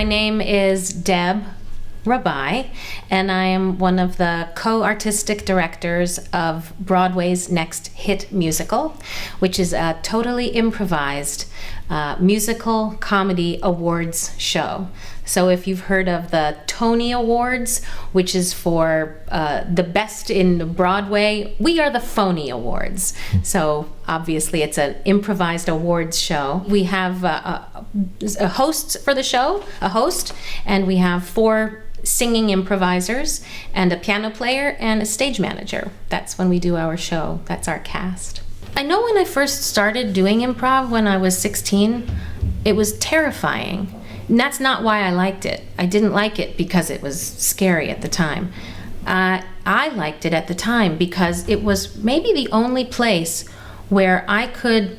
my name is Deb Rabbai, and I am one of the co-artistic directors of Broadway's next hit musical, which is a totally improvised musical comedy awards show. So if you've heard of the Tony Awards, which is for the best in Broadway, we are the PHONY Awards. So obviously it's an improvised awards show. We have a host for the show, and we have 4 singing improvisers and a piano player and a stage manager. That's when we do our show. That's our cast. I know when I first started doing improv when I was 16, it was terrifying. And that's not why I liked it. I didn't like it because it was scary at the time. I liked it at the time because it was maybe the only place where I could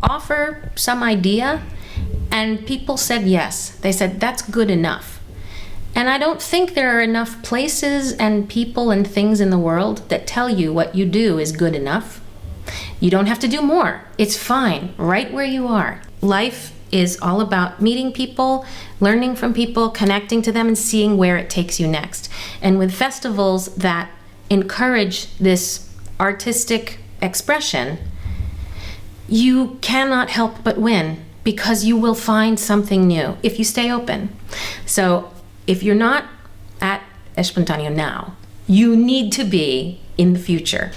offer some idea and people said yes. They said, that's good enough. And I don't think there are enough places and people and things in the world that tell you what you do is good enough. You don't have to do more. It's fine, right where you are. Life is all about meeting people, learning from people, connecting to them, and seeing where it takes you next. And with festivals that encourage this artistic expression, you cannot help but win because you will find something new if you stay open. So if you're not at Espontâneo now, you need to be in the future.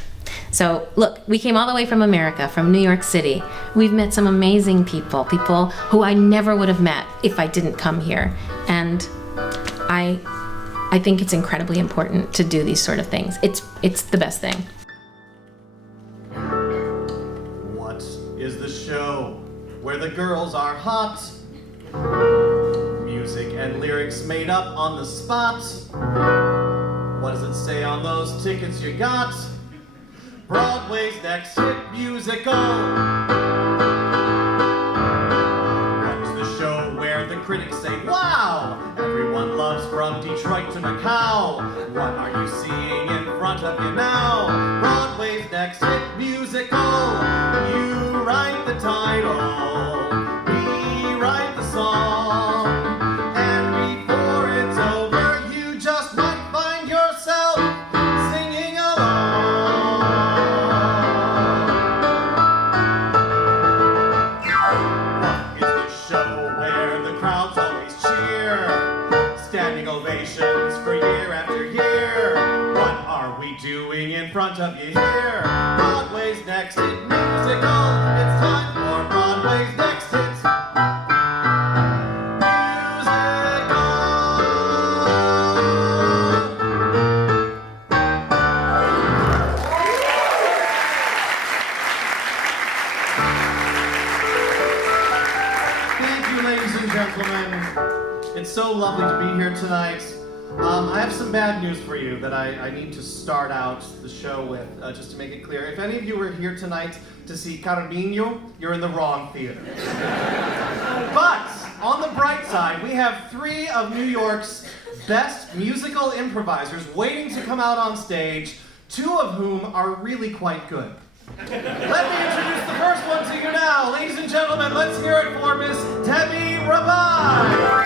So look, we came all the way from America, from New York City. We've met some amazing people who I never would have met if I didn't come here. And I think it's incredibly important to do these sort of things. It's the best thing. What is the show where the girls are hot? Music and lyrics made up on the spot. What does it say on those tickets you got? Broadway's next hit musical. What is the show where the critics say, wow, everyone loves from Detroit to Macau? What are you seeing in front of you now? Broadway's next hit musical. You write the title, we write the song, and before it's over, you just might find yourself singing along. What is the show where the crowds always cheer, standing ovations for year after year? What are we doing in front of you here? Broadway's next hit musical. It's time for Broadway's next hit musical. Thank you, ladies and gentlemen. It's so lovely to be here tonight. I have some bad news for you that I need to start out the show with, just to make it clear. If any of you are here tonight to see Carminho, you're in the wrong theater. But, on the bright side, we have 3 of New York's best musical improvisers waiting to come out on stage, 2 of whom are really quite good. Let me introduce the first one to you now. Ladies and gentlemen, let's hear it for Miss Debbie Rabbai.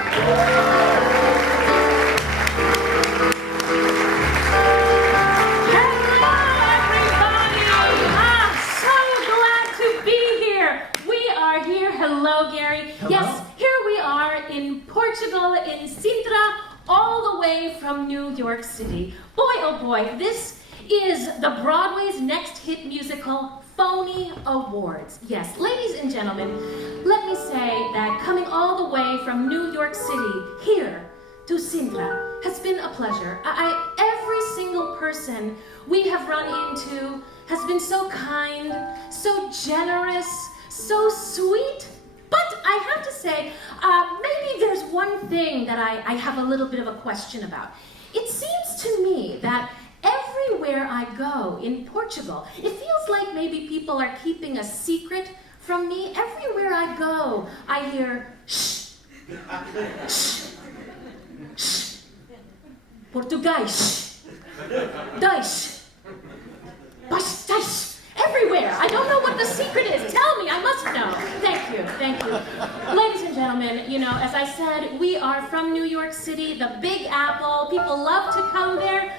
Hello, Gary. Hello. Yes, here we are in Portugal, in Sintra, all the way from New York City. Boy, oh boy, this is the Broadway's next hit musical, PHONY Awards. Yes, ladies and gentlemen, let me say that coming all the way from New York City here to Sintra has been a pleasure. Every single person we have run into has been so kind, so generous, so sweet. But I have to say, maybe there's one thing that I have a little bit of a question about. It seems to me that everywhere I go in Portugal, it feels like maybe people are keeping a secret from me. Everywhere I go, I hear shh, shh, shh, Português, Deutsch, Bastais. Everywhere. I don't know what the secret is. Tell me. I must know. Thank you. thank you. Ladies and gentlemen, you know, as I said, we are from New York City, the Big Apple. People love to come there.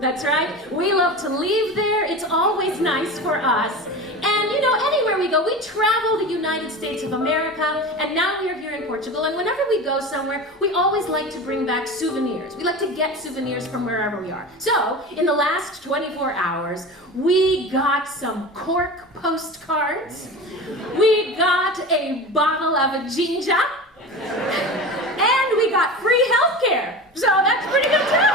That's right. We love to leave there. It's always nice for us. And, you know, anywhere we go, we travel the United States of America, and now we are here in Portugal, and whenever we go somewhere, we always like to bring back souvenirs. We like to get souvenirs from wherever we are. So, in the last 24 hours, we got some cork postcards, we got a bottle of a ginger, and we got free healthcare. So that's pretty good too.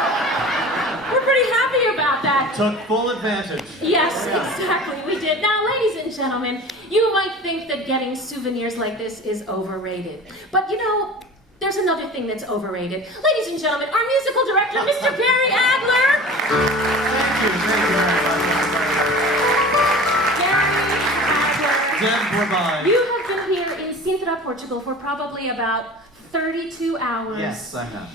We're pretty happy about that. Took full advantage. Yes, exactly, we did. Now, ladies and gentlemen, you might think that getting souvenirs like this is overrated. But you know, there's another thing that's overrated. Ladies and gentlemen, our musical director, Mr. Gary Adler. Thank you very much. Gary Adler. Rabbai. You have been here in Sintra, Portugal for probably about 32 hours. Yes, I have.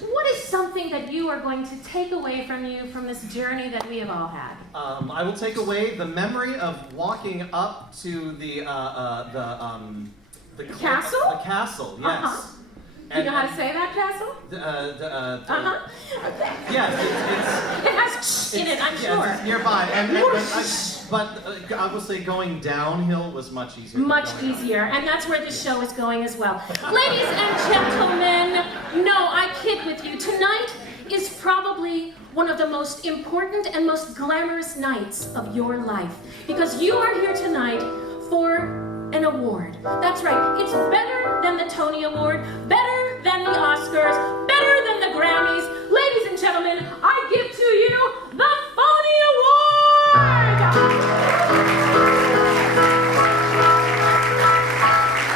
What is something that you are going to take away from you from this journey that we have all had? I will take away the memory of walking up to the castle? The castle, yes. Uh-huh. You know how to say that, castle? Yes, it has in it, I'm sure. It's nearby. But I will say going downhill was much easier. Much easier, and that's where this show is going as well. Ladies and gentlemen, no, I kid with you. Tonight is probably one of the most important and most glamorous nights of your life, because you are here tonight for an award. That's right, it's better than the Tony Award, better than the Oscars, better than the Grammys. Ladies and gentlemen, I give to you the PHONY Award!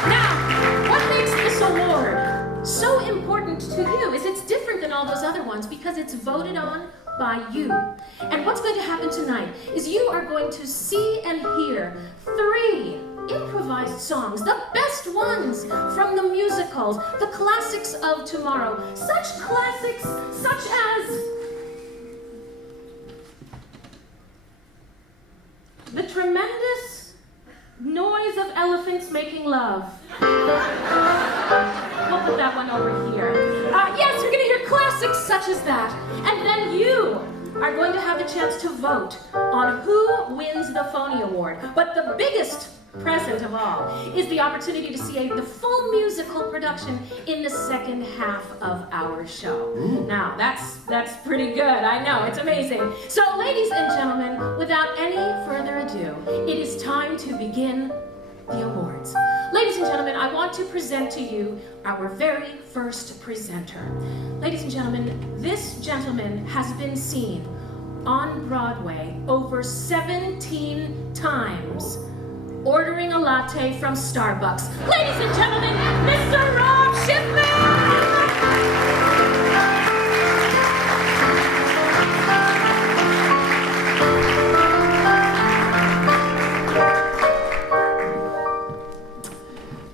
Now, what makes this award so important to you is it's different than all those other ones because it's voted on by you. And what's going to happen tonight is you are going to see and hear 3 improvised songs, the best ones from the musicals, the classics of tomorrow. Such classics such as the tremendous noise of elephants making love. We'll put that one over here. Yes, you're going to hear classics such as that. And then you are going to have the chance to vote on who wins the PHONY Award. But the biggest present of all is the opportunity to see the full musical production in the second half of our show. Ooh. Now, that's pretty good. I know, it's amazing. So, ladies and gentlemen, without any further ado, it is time to begin the awards. Ladies and gentlemen, I want to present to you our very first presenter. Ladies and gentlemen, this gentleman has been seen on Broadway over 17 times, ordering a latte from Starbucks. Ladies and gentlemen, Mr. Rob Schiffmann!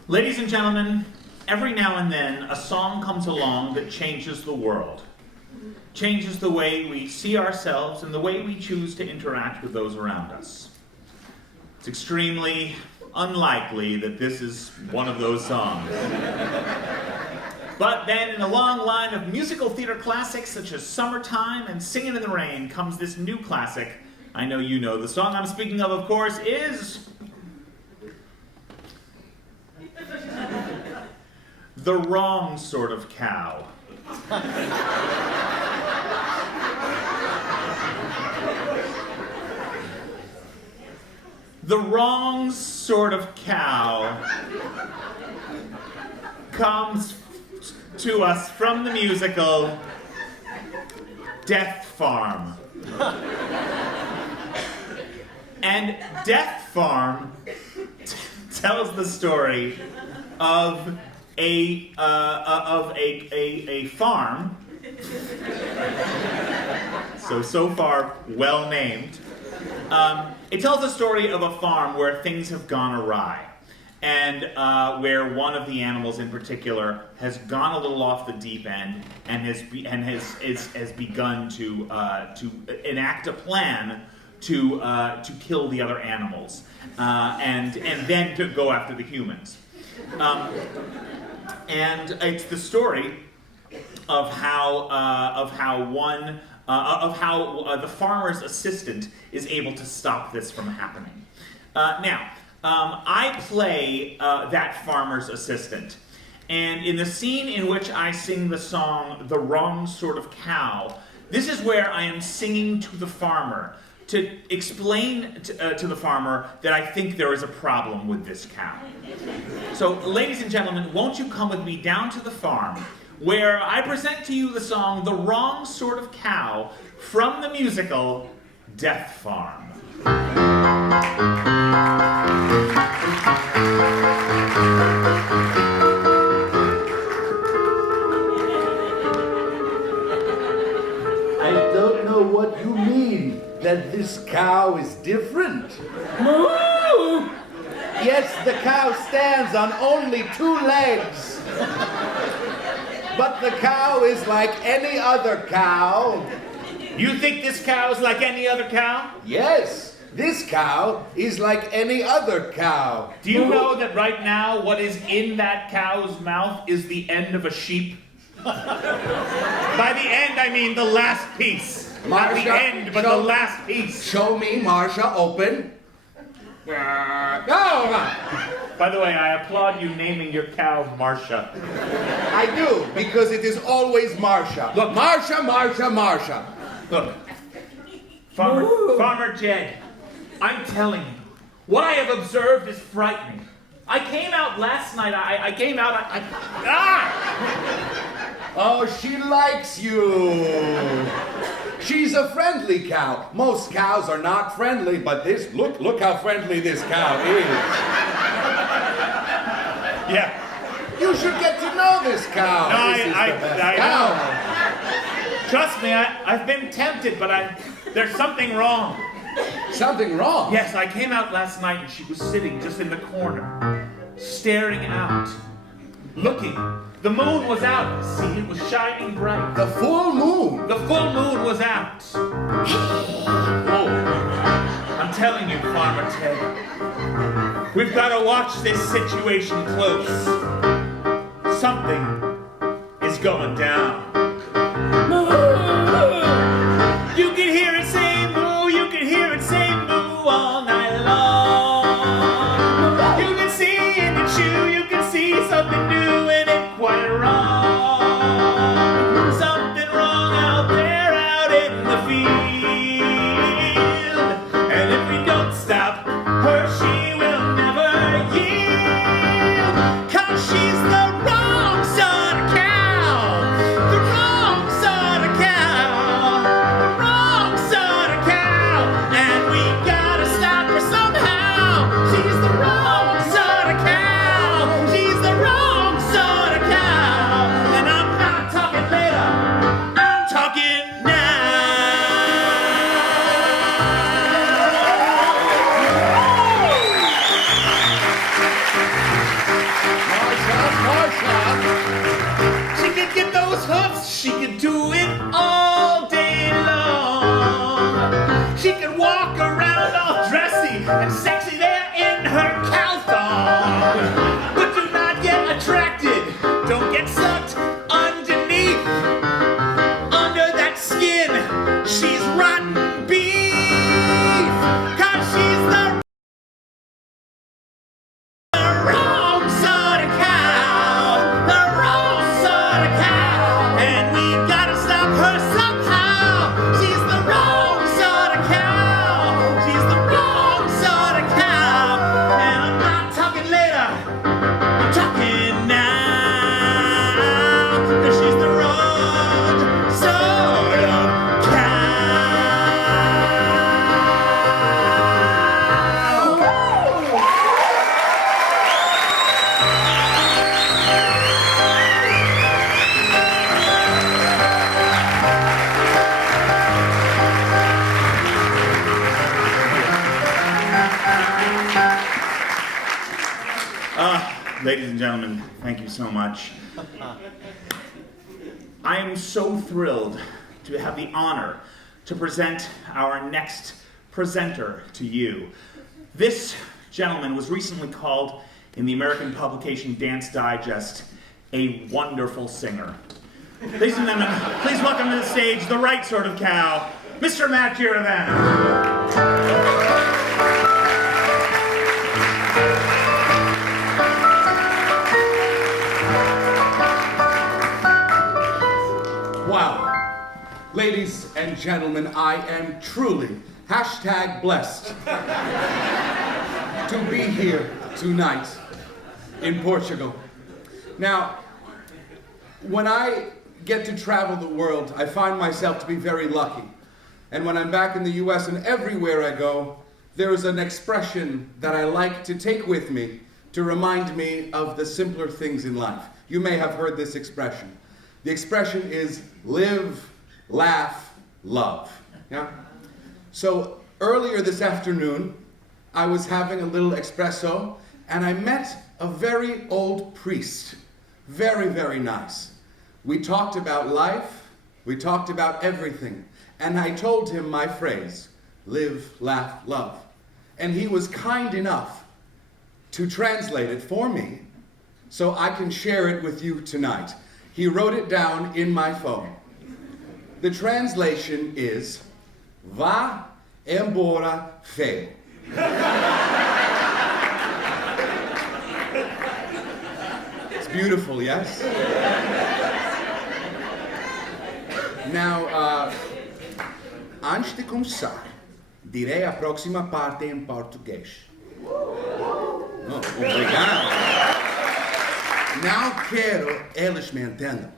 Ladies and gentlemen, every now and then a song comes along that changes the world, changes the way we see ourselves and the way we choose to interact with those around us. It's extremely unlikely that this is one of those songs. But then in a long line of musical theater classics such as Summertime and Singin' in the Rain comes this new classic. I know you know. The song I'm speaking of course, is The Wrong Sort of Cow. The wrong sort of cow comes to us from the musical Death Farm. And Death Farm tells the story of a farm. So far, well named. It tells the story of a farm where things have gone awry, and where one of the animals in particular has gone a little off the deep end and has begun to enact a plan to kill the other animals and then to go after the humans. And it's the story of how the farmer's assistant is able to stop this from happening. I play that farmer's assistant, and in the scene in which I sing the song "The Wrong Sort of Cow," this is where I am singing to the farmer to explain to the farmer that I think there is a problem with this cow. So, ladies and gentlemen, won't you come with me down to the farm, where I present to you the song "The Wrong Sort of Cow" from the musical Death Farm. I don't know what you mean, that this cow is different. Moo! Yes, the cow stands on only 2 legs. But the cow is like any other cow. You think this cow is like any other cow? Yes, this cow is like any other cow. Do you know that right now what is in that cow's mouth is the end of a sheep? By the end, I mean the last piece. Not the end, but the last piece. Show me, Marcia, open. No! By the way, I applaud you naming your cow Marcia. I do, because it is always Marcia. Look, Marcia, Marcia, Marcia. Look, Farmer Jed, I'm telling you, what I have observed is frightening. I came out last night, Oh, she likes you. She's a friendly cow. Most cows are not friendly, but this, look how friendly this cow is. Yeah. You should get to know this cow. No, This is the best I cow. know. Trust me, I've been tempted, but there's something wrong. Something wrong? Yes, I came out last night and she was sitting just in the corner, staring out, looking. The moon was out, see, it was shining bright. The full moon? The full moon was out. Oh, I'm telling you, Farmer Ted, we've got to watch this situation close. Something is going down. You can hear it say moo, you can hear it say moo all night long. You can see in the chew, you can see something new and it quite wrong. Something wrong out there out in the field. And if we don't stop her, she will never yield. 'Cause she's the wrong sort of cow. The wrong sort of cow. The wrong sort of cow. And we gotta stop her somehow. She's the wrong sort of cow. She's the wrong sort of cow. And I'm not talking later. I'm talking Marcia. She could get those hoofs, she could do it all day long. She could walk around all dressy and sexy there in her cow thong. But do not get attracted, don't get sucked underneath. Under that skin, she's rotten beef. 'Cause she's the wrong sort of cow, the wrong sort of cow, and we gotta stop her somehow. She's the wrong sort of cow, she's the wrong sort of cow, and I'm not talking later, I'm talking now, 'cause she's the wrong sort of cow. Ladies and gentlemen, thank you so much. I am so thrilled to have the honor to present our next presenter to you. This gentleman was recently called in the American publication Dance Digest, a wonderful singer. Ladies and gentlemen, please welcome to the stage the right sort of cow, Mr. Matt Giroveneau. Wow. Ladies and gentlemen, I am truly #blessed to be here tonight in Portugal. Now, when I get to travel the world, I find myself to be very lucky. And when I'm back in the US and everywhere I go, there is an expression that I like to take with me to remind me of the simpler things in life. You may have heard this expression. The expression is live, laugh, love. Yeah? So earlier this afternoon, I was having a little espresso and I met a very old priest. Very, very nice. We talked about life, we talked about everything, and I told him my phrase, live, laugh, love. And he was kind enough to translate it for me so I can share it with you tonight. He wrote it down in my phone. The translation is, vá embora feio. It's beautiful, yes? Now, antes de começar, direi a próxima parte em português. Oh, obrigado. Não quero eles me entendam.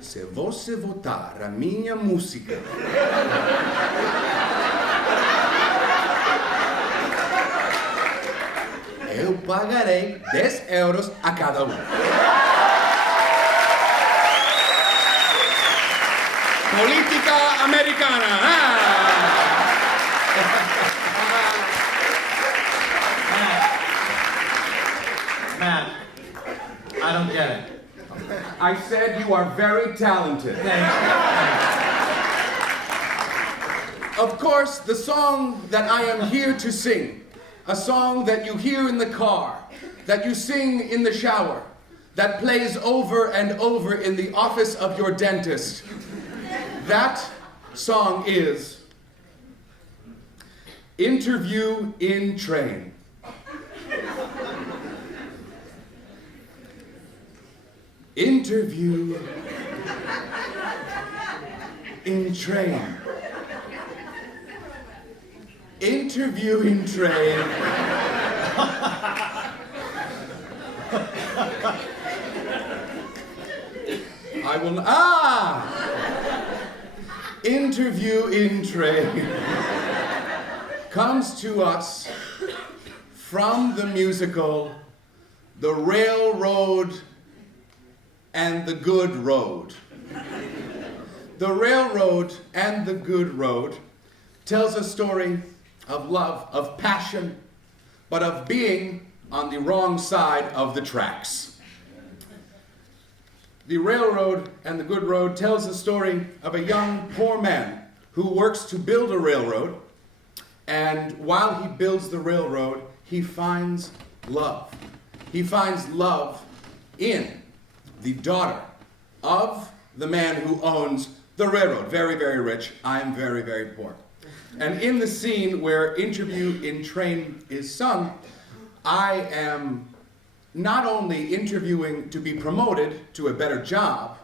Se você votar a minha música, eu pagarei 10 euros a cada um. Política americana. Matt, I don't get it. I said you are very talented. Of course, the song that I am here to sing, a song that you hear in the car, that you sing in the shower, that plays over and over in the office of your dentist, that song is Interview in Train. Interview in train. Interview in train. I will. Interview in train comes to us from the musical The Railroad and the Good Road. The Railroad and the Good Road tells a story of love, of passion, but of being on the wrong side of the tracks. The Railroad and the Good Road tells the story of a young poor man who works to build a railroad, and while he builds the railroad, he finds love. He finds love in the daughter of the man who owns the railroad. Very, very rich. I am very, very poor. And in the scene where Interview in Train is sung, I am not only interviewing to be promoted to a better job,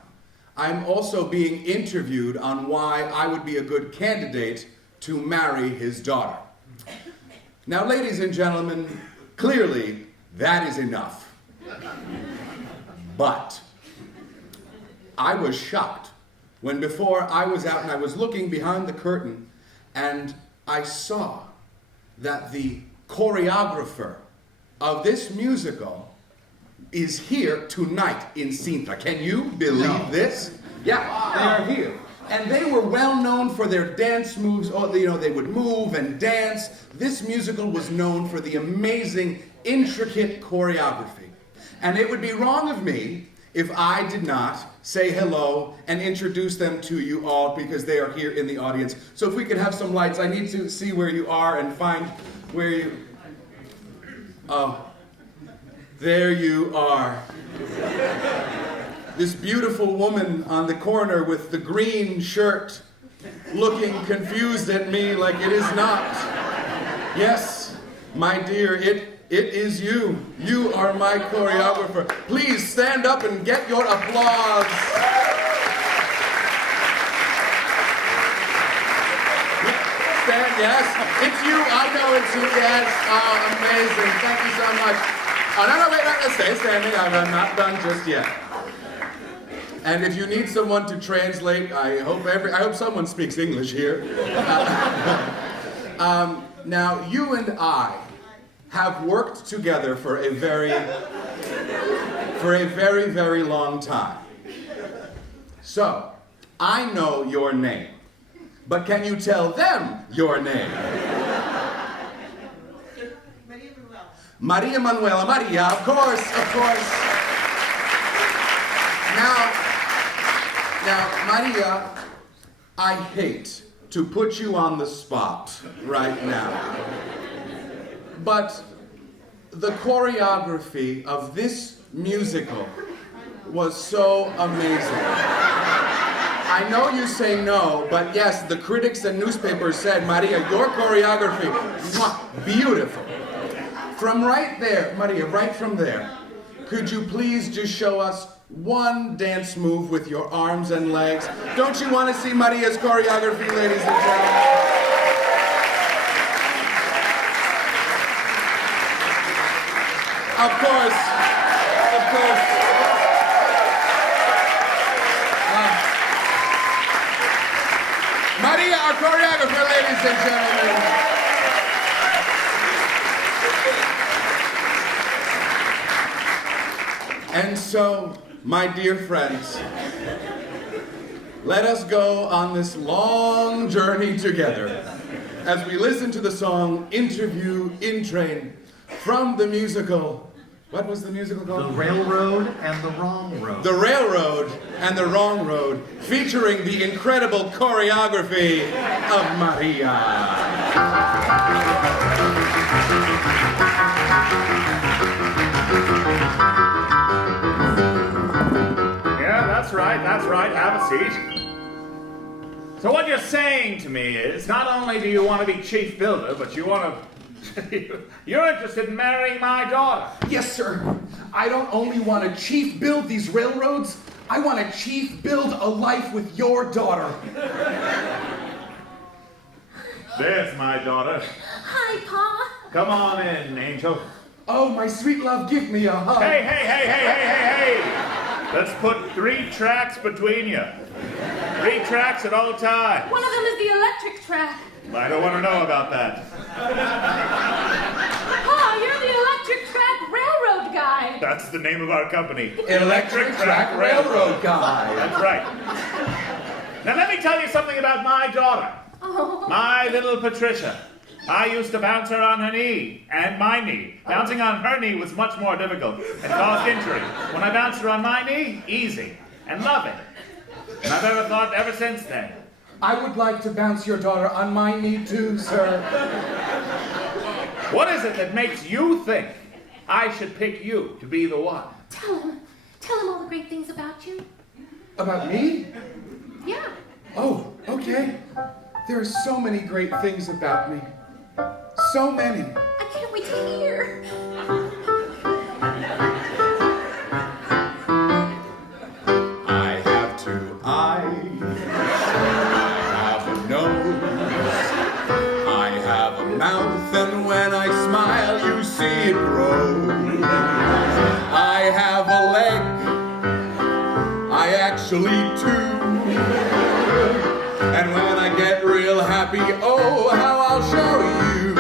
I'm also being interviewed on why I would be a good candidate to marry his daughter. Now, ladies and gentlemen, clearly that is enough. But I was shocked when before I was out and I was looking behind the curtain and I saw that the choreographer of this musical is here tonight in Sintra. Can you believe this? Yeah, they are here. And they were well known for their dance moves. Oh, you know, they would move and dance. This musical was known for the amazing, intricate choreography. And it would be wrong of me if I did not say hello and introduce them to you all because they are here in the audience. So if we could have some lights, I need to see where you are and find where you... Oh, there you are. This beautiful woman on the corner with the green shirt, looking confused at me like it is not. Yes, my dear, it is you. You are my choreographer. Please stand up and get your applause. Stand, yes. It's you. I know it's you. Yes. Oh, amazing. Thank you so much. Oh, no, wait, no, stay standing. I'm not done just yet. And if you need someone to translate, I hope someone speaks English here. Now, you and I have worked together for a very, very long time. So, I know your name, but can you tell them your name? Maria Manuela. Maria, of course. Now, Maria, I hate to put you on the spot right now, but the choreography of this musical was so amazing. I know you say no, but yes, the critics and newspapers said, Maria, your choreography, beautiful. From right there, Maria, right from there, could you please just show us one dance move with your arms and legs? Don't you want to see Maria's choreography, ladies and gentlemen? Of course. Maria, our choreographer, ladies and gentlemen. And so, my dear friends, let us go on this long journey together as we listen to the song Interview in Train from the musical. What was the musical called? The Railroad and the Wrong Road. The Railroad and the Wrong Road, featuring the incredible choreography of Maria. That's right, have a seat. So what you're saying to me is, not only do you want to be chief builder, but you want to... you're interested in marrying my daughter. Yes, sir. I don't only want to chief build these railroads, I want to chief build a life with your daughter. There's my daughter. Hi, Pa. Come on in, Angel. Oh, my sweet love, give me a hug. Hey. Let's put 3 tracks between you. 3 tracks at all times. One of them is the electric track. I don't want to know about that. Pa, you're the electric track railroad guy. That's the name of our company. Electric Track Railroad Guy. That's right. Now let me tell you something about my daughter. Oh. My little Patricia. I used to bounce her on her knee and my knee. Bouncing on her knee was much more difficult and caused injury. When I bounced her on my knee, easy and loving. And I've ever thought ever since then. I would like to bounce your daughter on my knee too, sir. What is it that makes you think I should pick you to be the one? Tell him all the great things about you. About me? Yeah. Oh, okay. There are so many great things about me. So many. I can't wait to hear. I have 2 eyes. I have a nose. I have a mouth, and when I smile, you see it grow. I have a leg. I actually do. And when I get real happy, oh, how I'll show you.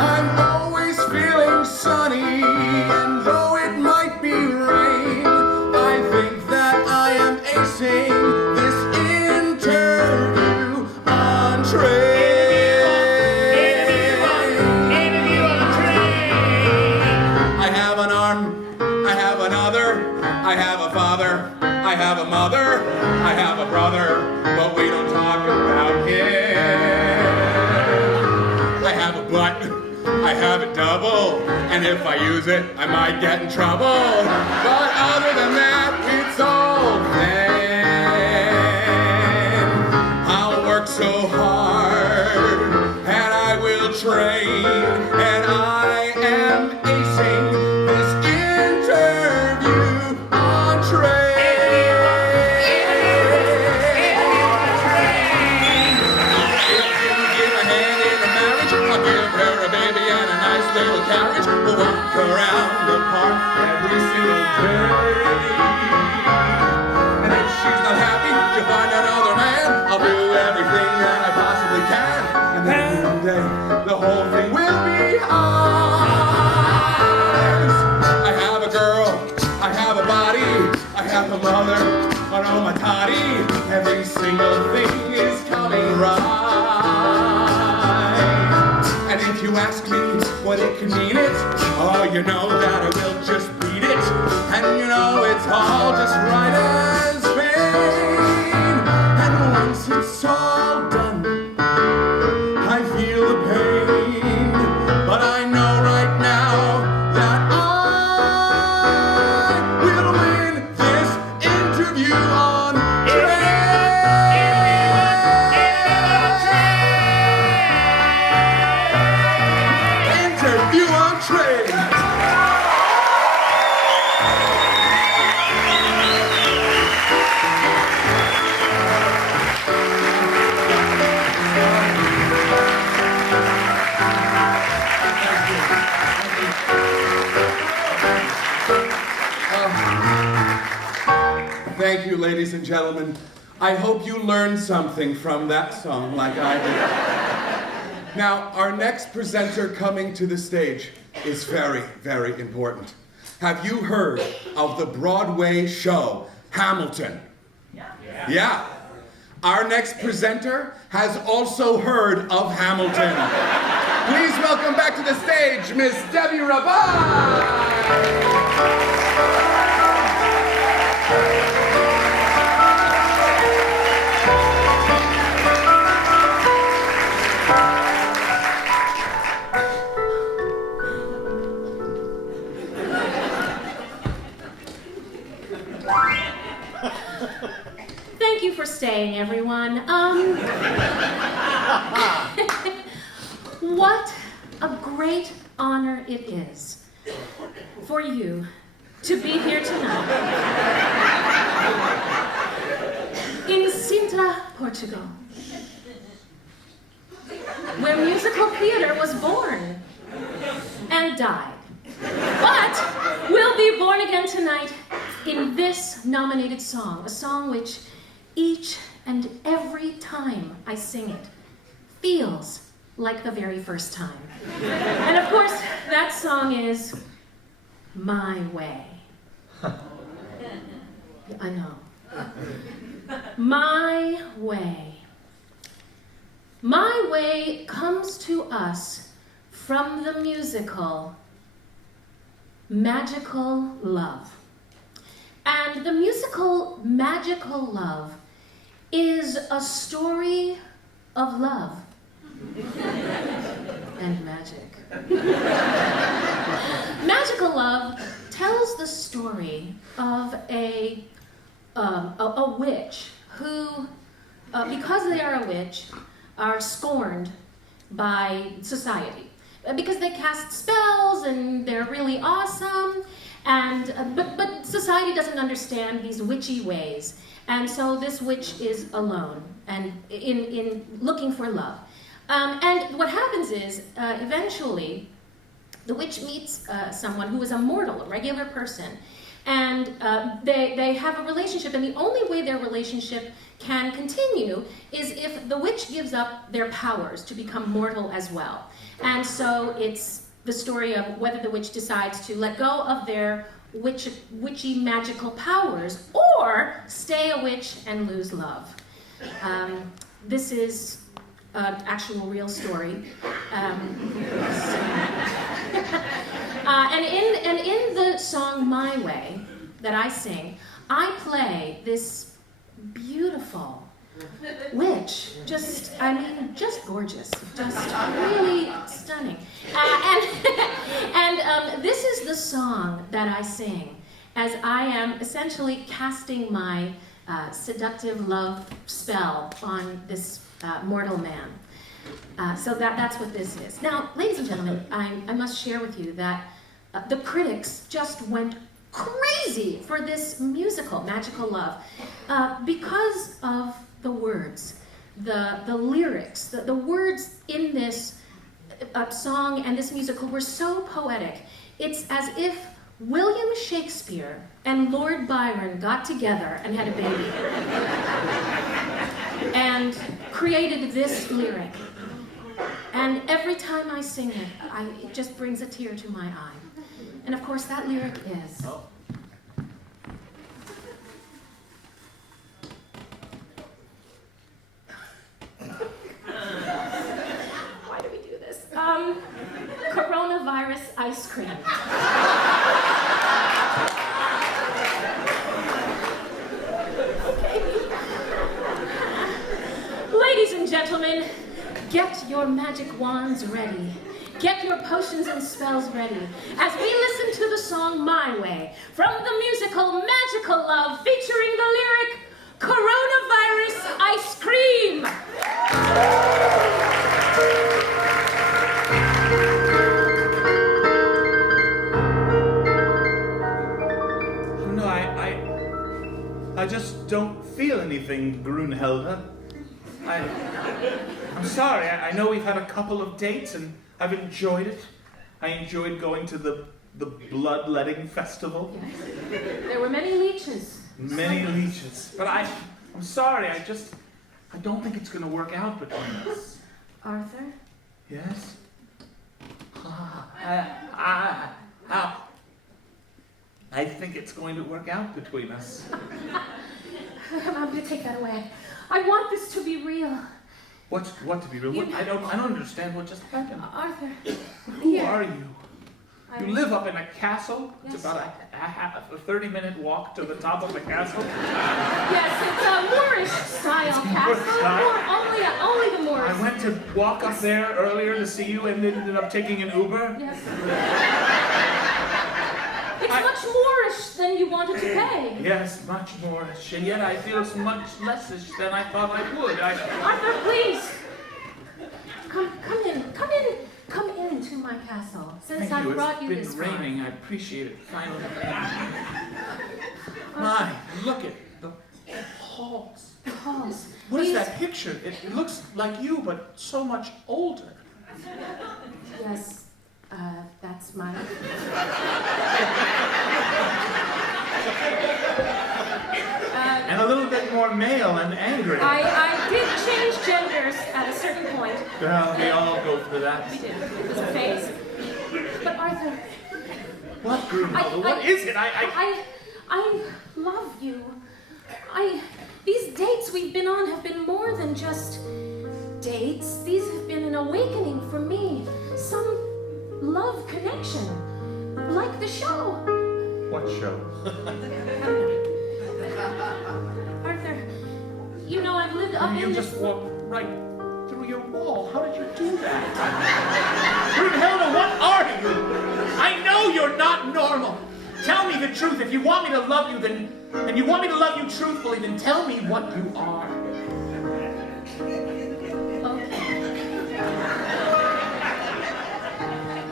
I'm always feeling sunny, and though it might be rain, I think that I am acing this interview on train. Interview on train. I have an arm, I have another, I have a father, I have a mother, I have a brother, but we don't talk about him. I have a butt, I I have it double, and if I use it, I might get in trouble. But other than that, it's all then. I'll work so hard, and I will train, and I am acing this interview on train. Little carriage will walk around the park every single day. And if she's not happy, she'll find another man. I'll do everything that I possibly can. And then one day, the whole thing will be ours. I have a girl, I have a body, I have a mother, an oh my toddy. Every single thing is coming right. And if you ask me what it can mean, oh, you know that I will just beat it. And you know it's all just right as rain. And once it's all done, I feel the pain. But I know right now that I will win this interview on Thank you, ladies and gentlemen. I hope you learned something from that song like I did. Now, our next presenter coming to the stage is very, very important. Have you heard of the Broadway show, Hamilton? Yeah. Our next presenter has also heard of Hamilton. Please welcome back to the stage, Miss Debbie Rabbai. Thank you for staying, everyone. What a great honor it is for you to be here tonight in Sintra, Portugal, where musical theater was born and died, but will be born again tonight in this nominated song, a song which each and every time I sing it feels like the very first time. And of course, that song is My Way. I know. My Way. My Way comes to us from the musical Magical Love. And the musical Magical Love is a story of love and magic. Magical Love tells the story of a witch who, because they are a witch, are scorned by society. Because they cast spells and they're really awesome, and but society doesn't understand these witchy ways. And so this witch is alone and in looking for love. And what happens is, eventually, the witch meets someone who is a mortal, a regular person, and they have a relationship, and the only way their relationship can continue is if the witch gives up their powers to become mortal as well. And so it's the story of whether the witch decides to let go of their witchy magical powers or stay a witch and lose love. This is an actual real story. And in the song My Way that I sing, I play this beautiful which just gorgeous, just really stunning. And this is the song that I sing as I am essentially casting my seductive love spell on this mortal man. So that's what this is. Now, ladies and gentlemen, I must share with you that the critics just went crazy for this musical, Magical Love, because of the words, the lyrics, the words in this song and this musical were so poetic. It's as if William Shakespeare and Lord Byron got together and had a baby and created this lyric. And every time I sing it, it just brings a tear to my eye. And of course, that lyric is... Why do we do this? Coronavirus ice cream. Ladies and gentlemen, get your magic wands ready. Get your potions and spells ready as we listen to the song My Way from the musical Magical Love featuring the lyric Coronavirus Ice Cream. No, I just don't feel anything, Grunhilde. I'm sorry. I know we've had a couple of dates and I've enjoyed it. I enjoyed going to the bloodletting festival. There were many leeches. Many leeches. But I'm sorry. I don't think it's going to work out between us. Arthur? Yes? I think it's going to work out between us. I'm going to take that away. I want this to be real. What to be real? I don't understand what just happened. Arthur. Who are you? You live up in a castle? Yes. It's about a 30-minute walk to the top of the castle? Yes, it's a Moorish-style castle. Only the Moors. I went to walk up there earlier to see you and ended up taking an Uber? Yes. It's much Moorish than you wanted to pay. Yes, much Moorish, and yet I feel much lessish than I thought I would. Arthur, please. Come into my castle. Since I brought you this It's been raining. I appreciate it. Finally. My, look at the halls. The halls. What is that picture? It looks like you, but so much older. Yes, that's my... And a little bit more male and angry. I did change genders at a certain point. Well, we all go through that. We did. It was a phase. But Arthur... What, Grunhilde? What is it? I love you. These dates we've been on have been more than just dates. These have been an awakening for me. Some love connection. Like the show. What show? Arthur, you know I've lived up in You this... just walked right through your wall. How did you do that? Brunhilde, what are you? I know you're not normal. Tell me the truth. If you want me to love you, and you want me to love you truthfully, then tell me what you are.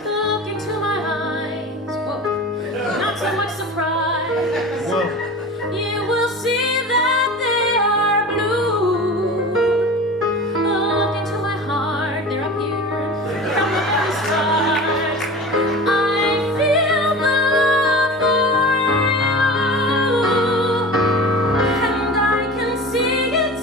Look into my eyes. Whoa. Not so much surprise. Whoa. You will see that they are blue. Look into my heart, they're up here. From the very start, I feel the love for you. And I can see it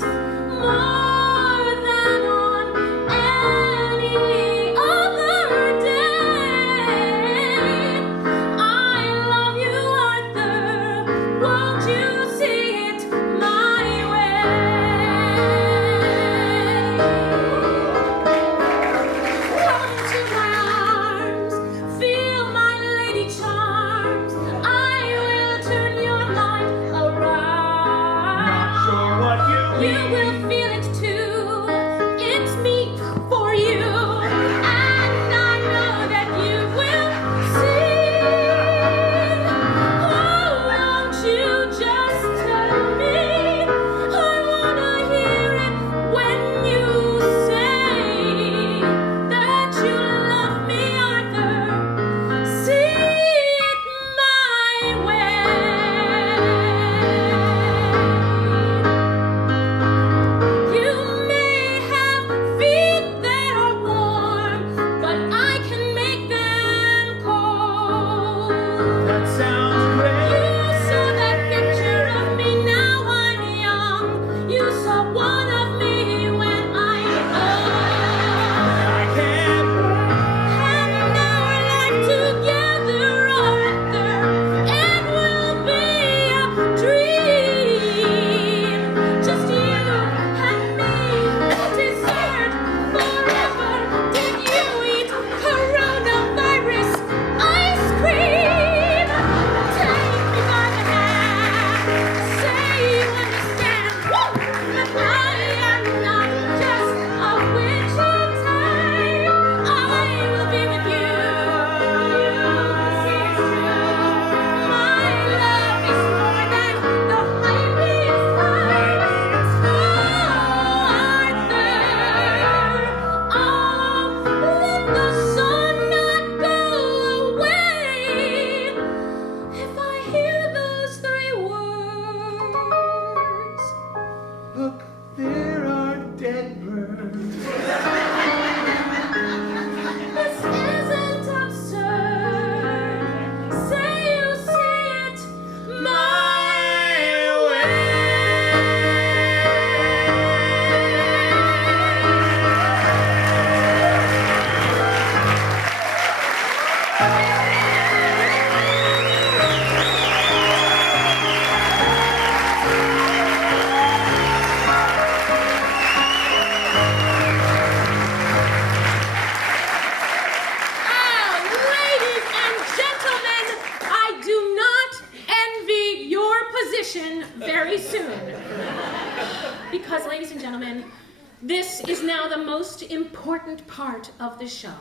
this is now the most important part of the show.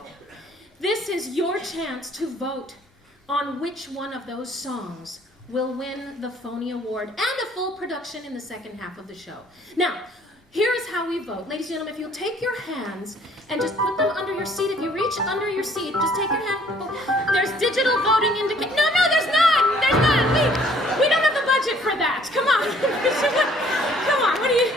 This is your chance to vote on which one of those songs will win the PHONY Award and a full production in the second half of the show. Now, here's how we vote. Ladies and gentlemen, if you'll take your hands and just put them under your seat. If you reach under your seat, just take your hand. Oh, there's digital voting indicator. No, there's none. There's none. We don't have the budget for that. Come on. Come on. What do you...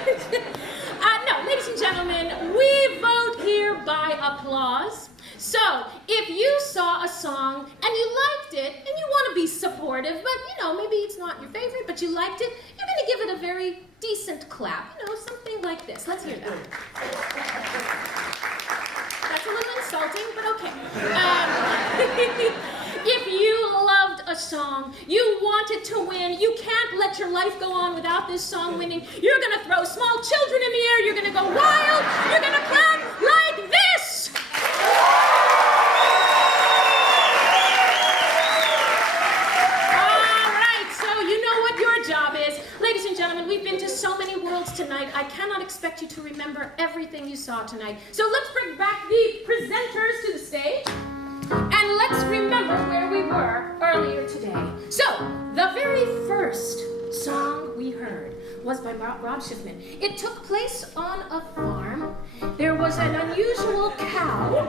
No, ladies and gentlemen, we vote here by applause. So, if you saw a song and you liked it, and you want to be supportive, but, maybe it's not your favorite, but you liked it, you're going to give it a very decent clap. Something like this. Let's hear that. That's a little insulting, but okay. If you loved a song, you wanted to win, you can't let your life go on without this song winning, you're going to throw small children in the air, you're going to go wild, you're going to clap like this! Ladies and gentlemen, we've been to so many worlds tonight, I cannot expect you to remember everything you saw tonight. So let's bring back the presenters to the stage, and let's remember where we were earlier today. So, the very first song we heard was by Rob Schiffmann. It took place on a farm. There was an unusual cow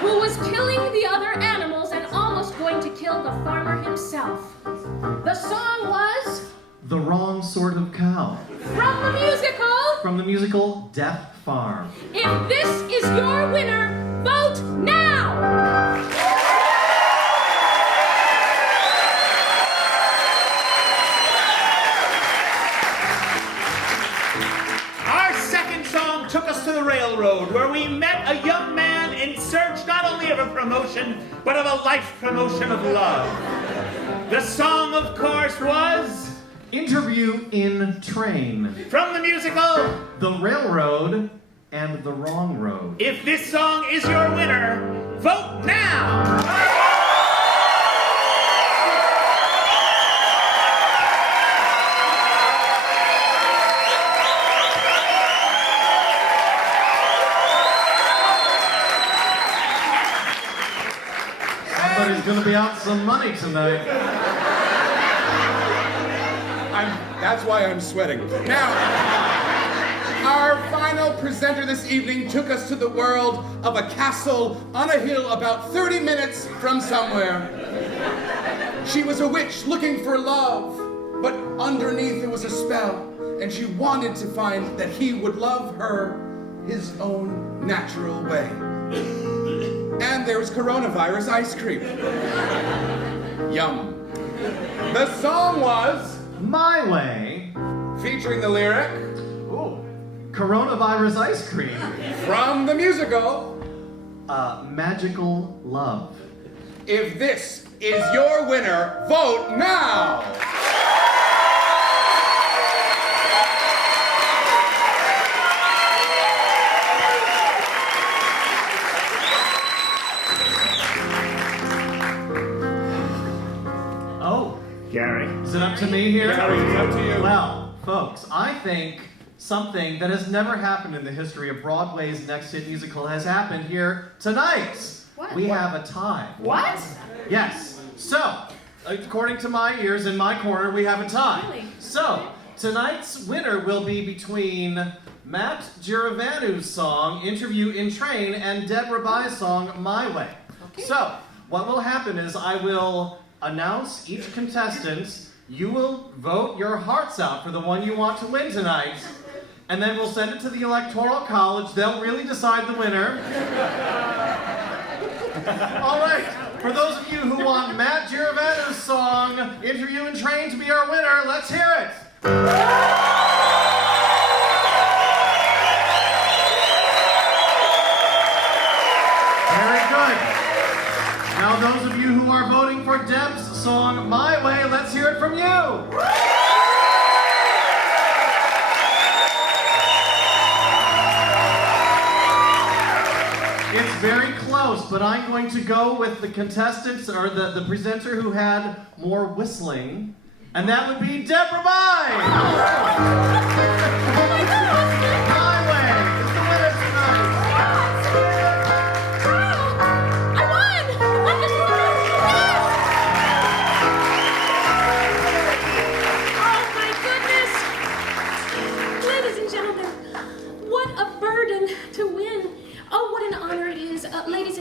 who was killing the other animals and almost going to kill the farmer himself. The song was... The Wrong Sort of Cow. From the musical Death Farm. If this is your winner, vote now! Our second song took us to the railroad, where we met a young man in search not only of a promotion, but of a life promotion of love. The song, of course, was... Interview in Train. From the musical The Railroad and the Wrong Road. If this song is your winner, vote now! Somebody's gonna be out some money tonight. That's why I'm sweating. Now, our final presenter this evening took us to the world of a castle on a hill about 30 minutes from somewhere. She was a witch looking for love, but underneath there was a spell, and she wanted to find that he would love her his own natural way. And there was coronavirus ice cream. Yum. The song was... My Way. Featuring the lyric... Ooh. Coronavirus ice cream. From the musical... Magical Love. If this is your winner, vote now! Gary. Is it up to me here? Gary, it's up to you. Well, folks, I think something that has never happened in the history of Broadway's Next Hit Musical has happened here tonight. What? We have a tie. What? Yes. So, according to my ears in my corner, we have a tie. Really? So, tonight's winner will be between Matt Girovenau's song, Interview in Train, and Deb Rabbai's song, My Way. Okay. So, what will happen is I will announce each contestant. You will vote your hearts out for the one you want to win tonight, and then we'll send it to the Electoral College. They'll really decide the winner. All right, for those of you who want Matt Giroveneau's song, Interview in Train, to be our winner, let's hear it. Very good. Now those of you who are voting for Deb's song, My Way, let's hear it from you. It's very close, but I'm going to go with the contestants, or the presenter who had more whistling, and that would be Deb Rabbai. My Way.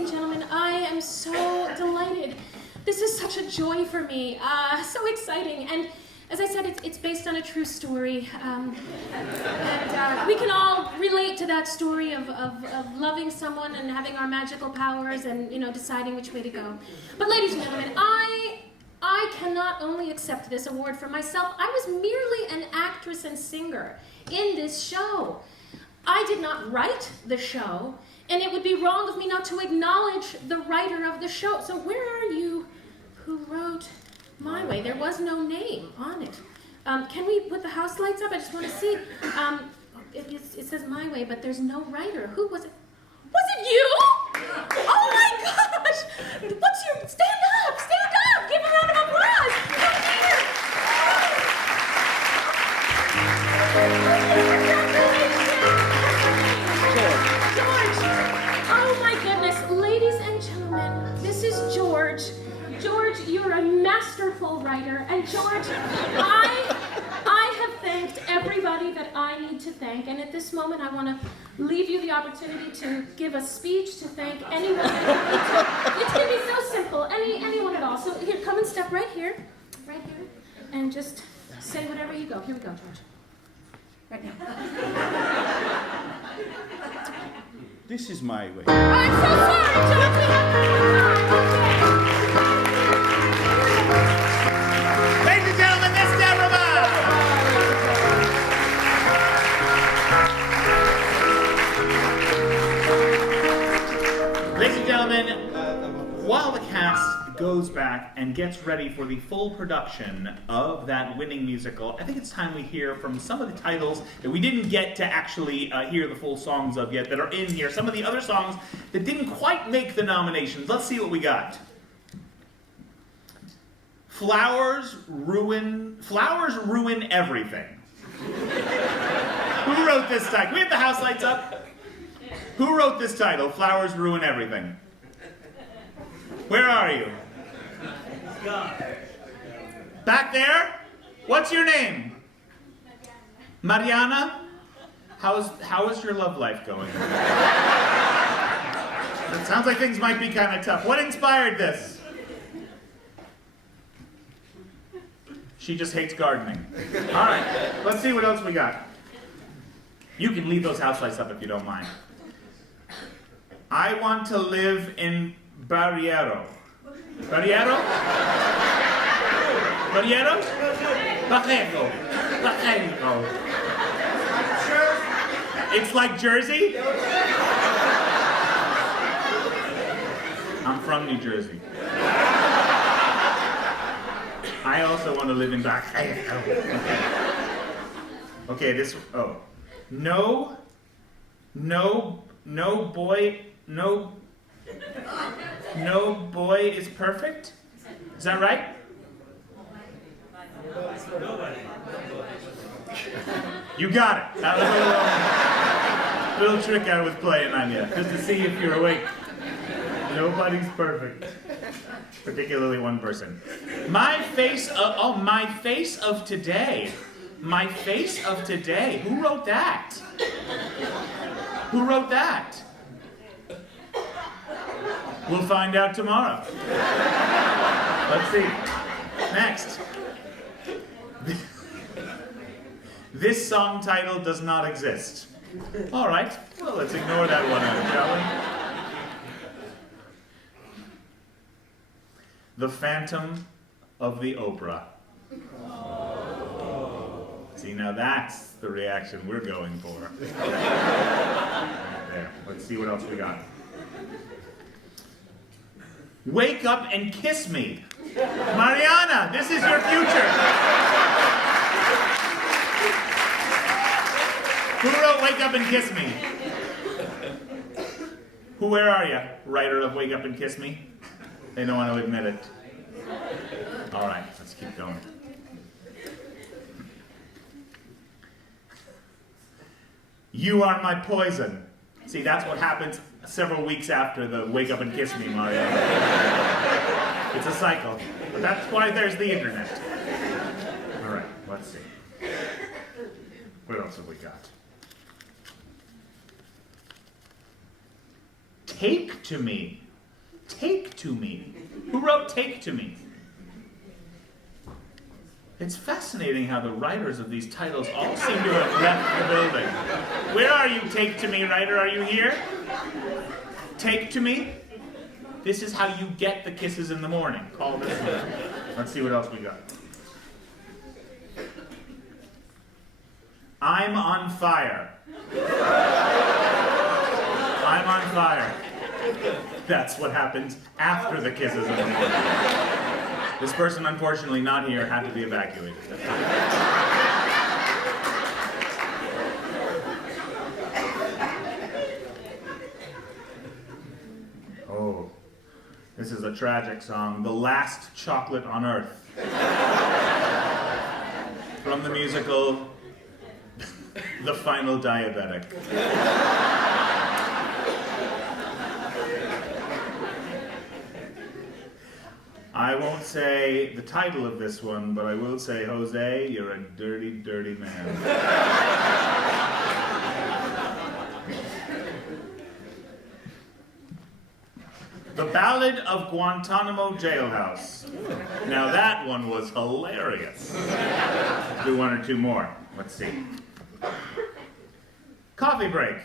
and gentlemen, I am so delighted. This is such a joy for me, so exciting. And as I said, it's based on a true story. And we can all relate to that story of loving someone and having our magical powers and, deciding which way to go. But ladies and gentlemen, I cannot only accept this award for myself. I was merely an actress and singer in this show. I did not write the show, and it would be wrong of me not to acknowledge the writer of the show. So where are you who wrote My Way? There was no name on it. Can we put the house lights up? I just want to see. It says My Way, but there's no writer. Who was it? Was it you? Oh my gosh! What's your... Stand up! Stand up! Give a round of applause! Come here! George! Oh my goodness. Ladies and gentlemen, this is George. George, you're a masterful writer. And George, I have thanked everybody that I need to thank. And at this moment, I want to leave you the opportunity to give a speech to thank anyone. It's going to be so simple. Anyone at all. So here, come and step right here. Right here. And just say whatever you go. Here we go, George. Right now. This is my way. I'm so sorry, George. We have to Ladies and gentlemen, Miss Rabbai! Ladies and gentlemen, while the cast goes back and gets ready for the full production of that winning musical, I think it's time we hear from some of the titles that we didn't get to actually hear the full songs of yet that are in here. Some of the other songs that didn't quite make the nominations. Let's see what we got. Flowers ruin everything. Who wrote this title? Can we have the house lights up? Who wrote this title? Flowers ruin everything. Where are you? Back there? What's your name? Mariana? How is your love life going? It sounds like things might be kind of tough. What inspired this? She just hates gardening. All right, let's see what else we got. You can leave those house lights up if you don't mind. I want to live in Barriero. Barriero? Barriero? Barriero. Barriero. It's like Jersey? I'm from New Jersey. I also want to live in Barriero. Okay, this... Oh. No boy is perfect? Is that right? You got it. That was a little trick I was playing on you, just to see if you're awake. Nobody's perfect. Particularly one person. My face of today. My face of today. Who wrote that? Who wrote that? We'll find out tomorrow. Let's see. Next. This song title does not exist. All right. Well, let's ignore that one, shall we? The Phantom of the Opera. See, now that's the reaction we're going for. There. Let's see what else we got. Wake up and kiss me. Mariana, this is your future. Who wrote Wake Up and Kiss Me? Where are you, writer of Wake Up and Kiss Me? They don't want to admit it. All right, let's keep going. You are my poison. See, that's what happens several weeks after the Wake Up and Kiss Me, Mario. It's a cycle. But that's why there's the internet. All right, let's see. What else have we got? Take to me. Take to Me. Who wrote Take to Me? It's fascinating how the writers of these titles all seem to have left the building. Where are you, Take to Me writer? Are you here? Take to Me? This is how you get the kisses in the morning. Call this one. Let's see what else we got. I'm on fire. I'm on fire. That's what happens after the kisses in the morning. This person, unfortunately not here, had to be evacuated. Oh, this is a tragic song, The Last Chocolate on Earth. From the musical, The Final Diabetic. I won't say the title of this one, but I will say, Jose, you're a dirty, dirty man. The Ballad of Guantanamo Jailhouse. Now that one was hilarious. Do one or two more. Let's see. Coffee break.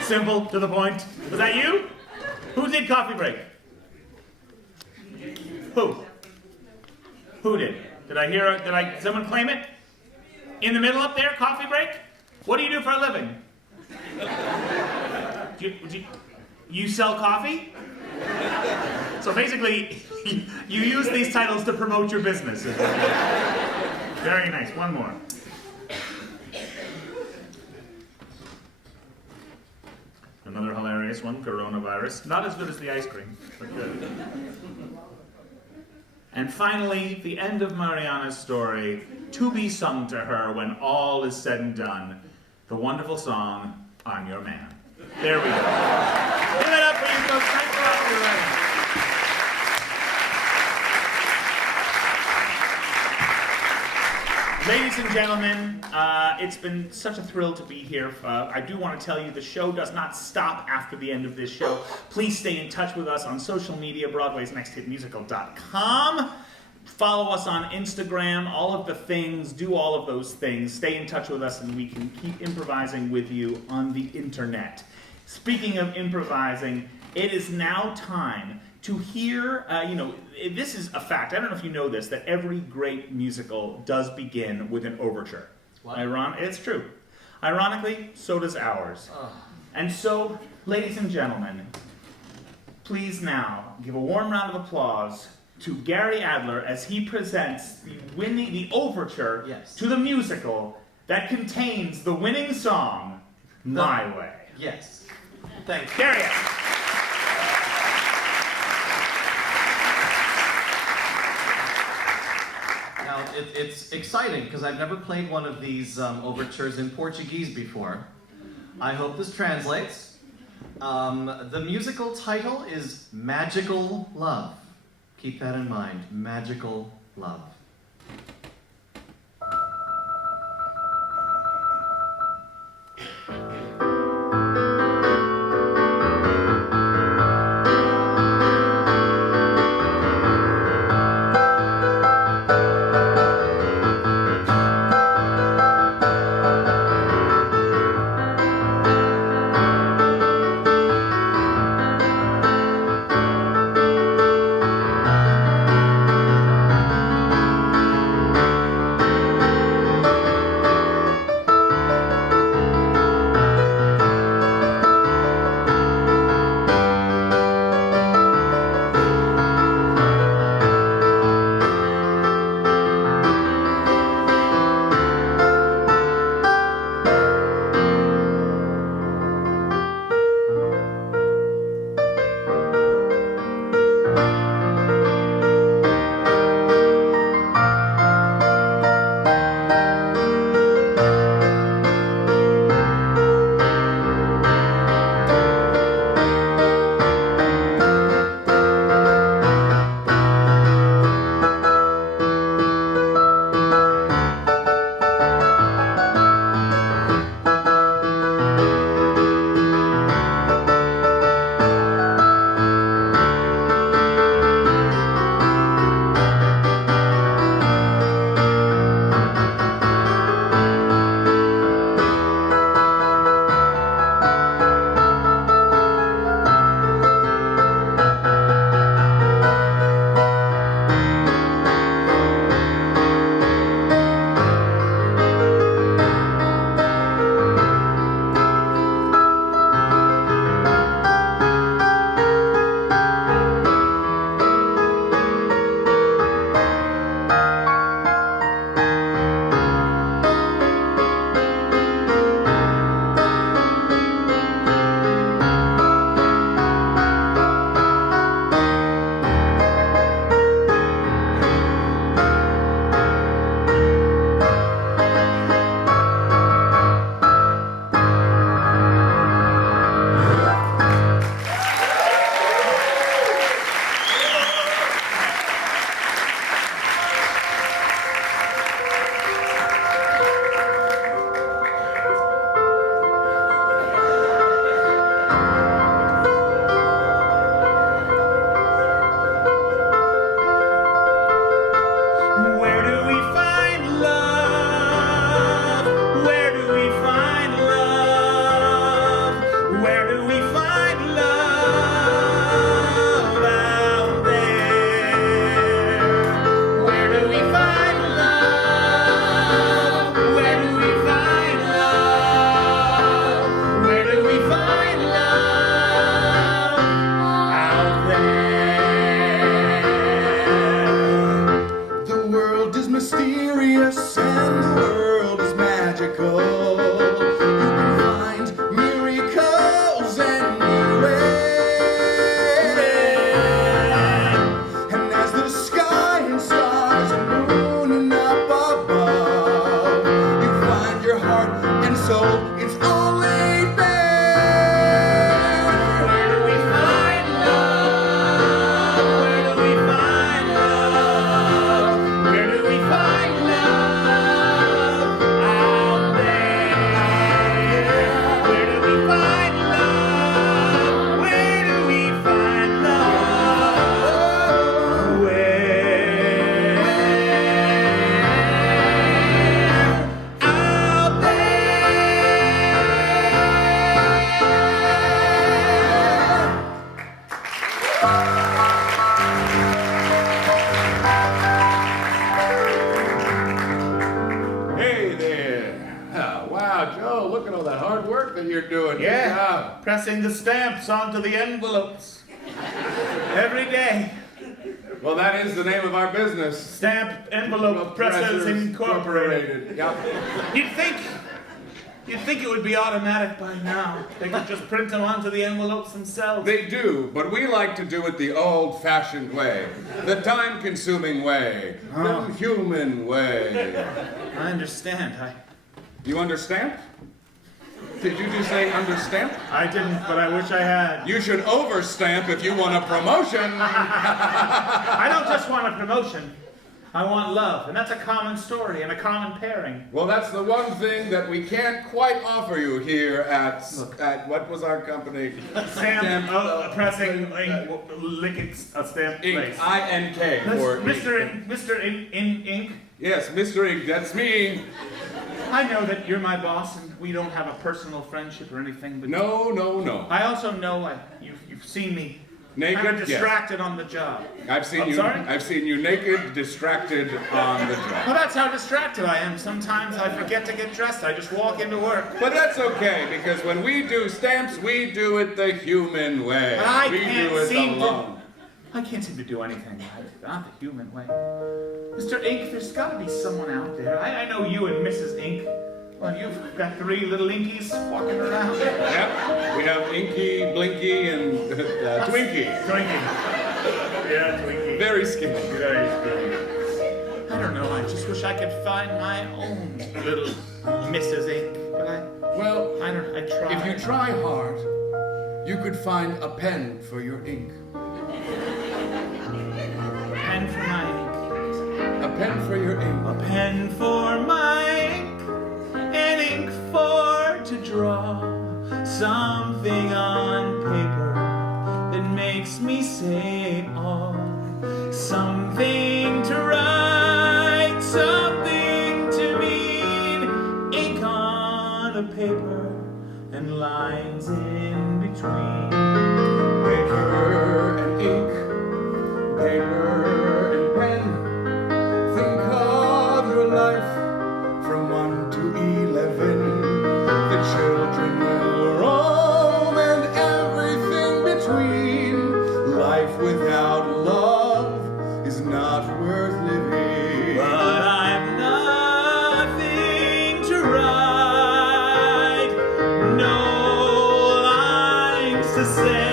Simple, to the point. Was that you? Who did coffee break? Who? Who did? Did someone claim it? In the middle up there, coffee break? What do you do for a living? You sell coffee? So basically, you use these titles to promote your business. Very nice. One more. Another hilarious one, coronavirus. Not as good as the ice cream, but good. And finally, the end of Mariana's story, to be sung to her when all is said and done, the wonderful song, I'm Your Man. There we go. Give it up for you folks. Thanks a lot for your writing. Ladies and gentlemen, it's been such a thrill to be here. I do want to tell you the show does not stop after the end of this show. Please stay in touch with us on social media, broadwaysnexthitmusical.com. Follow us on Instagram, all of the things, do all of those things. Stay in touch with us and we can keep improvising with you on the internet. Speaking of improvising, it is now time to hear, this is a fact, I don't know if you know this, that every great musical does begin with an overture. What? It's true. Ironically, so does ours. And so, ladies and gentlemen, please now give a warm round of applause to Gary Adler as he presents the overture to the musical that contains the winning song, My Way. Yes. Thanks. Gary Adler. Now, it's exciting because I've never played one of these overtures in Portuguese before. I hope this translates. The musical title is Magical Love. Keep that in mind. Magical Love. Hey there. Oh, wow, Joe, look at all that hard work that you're doing. Good Yeah, job. pressing the stamps onto the envelopes. Every day. Well, that is the name of our business. Stamp Envelope Pressers Incorporated. Yep. You'd think it would be automatic by now. They could just print them onto the envelopes themselves. They do, but we like to do it the old-fashioned way. The time-consuming way. The human way. I understand. You understand? Did you just say understamp? I didn't, but I wish I had. You should overstamp if you want a promotion. I don't just want a promotion. I want love, and that's a common story and a common pairing. Well, that's the one thing that we can't quite offer you here at what was our company? Stamp, pressing, licking a stamp Ink, place. I-N-K for Mr. Ink. Yes, Mr. Ink, that's me. I know that you're my boss, and we don't have a personal friendship or anything, but No. I also know you've seen me Naked, kind of distracted on the job. I've seen you. Sorry? I've seen you naked, distracted on the job. Well, that's how distracted I am. Sometimes I forget to get dressed. I just walk into work. But that's okay, because when we do stamps, we do it the human way. But I we can't do it seem alone. I can't seem to do anything right. Not the human way. Mr. Ink, there's got to be someone out there. I know you and Mrs. Ink. Well, you've got 3 little Inkies walking around. Yep, we have Inky, Blinky, and Twinkie. Twinkie. Yeah, Twinkie. Very skinny. Very skinny. I don't know. I just wish I could find my own little Mrs. Ink. But I try. If you try hard, you could find a pen for your ink. Pen for my ink. A pen for your ink. A pen for my ink. An ink for to draw something on paper that makes me say oh. Something to write, something to mean. Ink on a paper and lines in between. Paper and ink, paper and pen. Think of your life from 1 to 11. The children will roam and everything between. Life without love is not worth living. But I've nothing to write, no lines to say.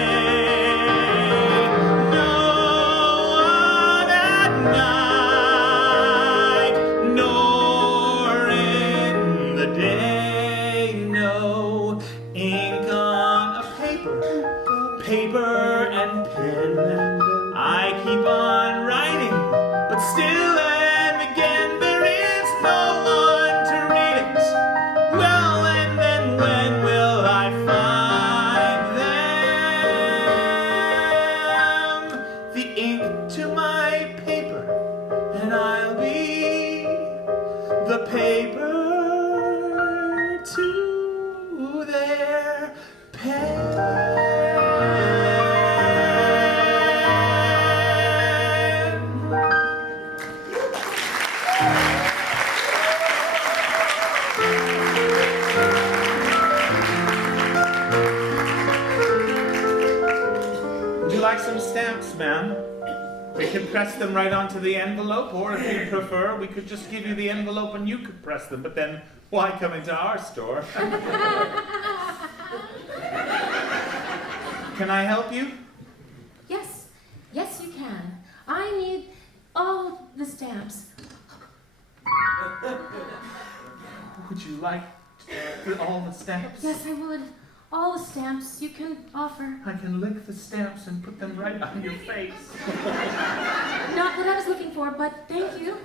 We can press them right onto the envelope, or if you prefer, we could just give you the envelope and you could press them, but then why come into our store? Can I help you? Yes, you can. I need all the stamps. Would you like all the stamps? Yes, I would. All the stamps you can offer. I can lick the stamps and put them right on your face. Not what I was looking for, but thank you.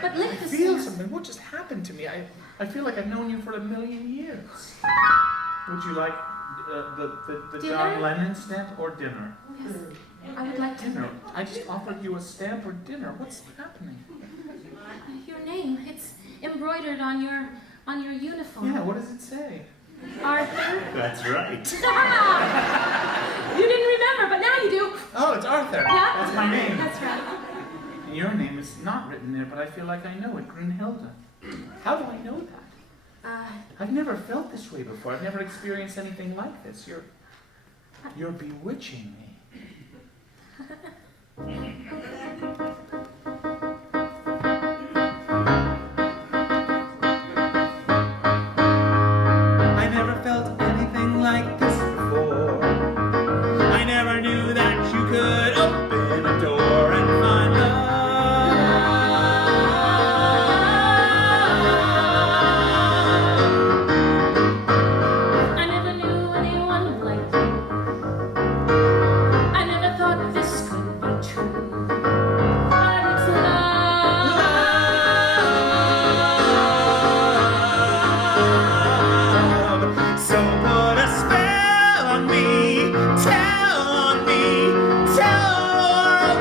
But lick the feel stamps. something. What just happened to me? I feel like I've known you for 1,000,000 years. Would you like the John Lennon stamp or dinner? Yes, I would like dinner. I just offered you a stamp or dinner. What's happening? Your name. It's embroidered on your uniform. Yeah. What does it say? Arthur. That's right. You didn't remember, but now Arthur. Yeah? That's my name. That's right. Your name is not written there, but I feel like I know it, Grunhilde. How do I know that? I've never felt this way before. I've never experienced anything like this. You're bewitching me. I never felt anything like this before. I never knew that you could open a door and find love. I never knew anyone like you. I never thought this could be true. But it's love. So put a spell on me, tell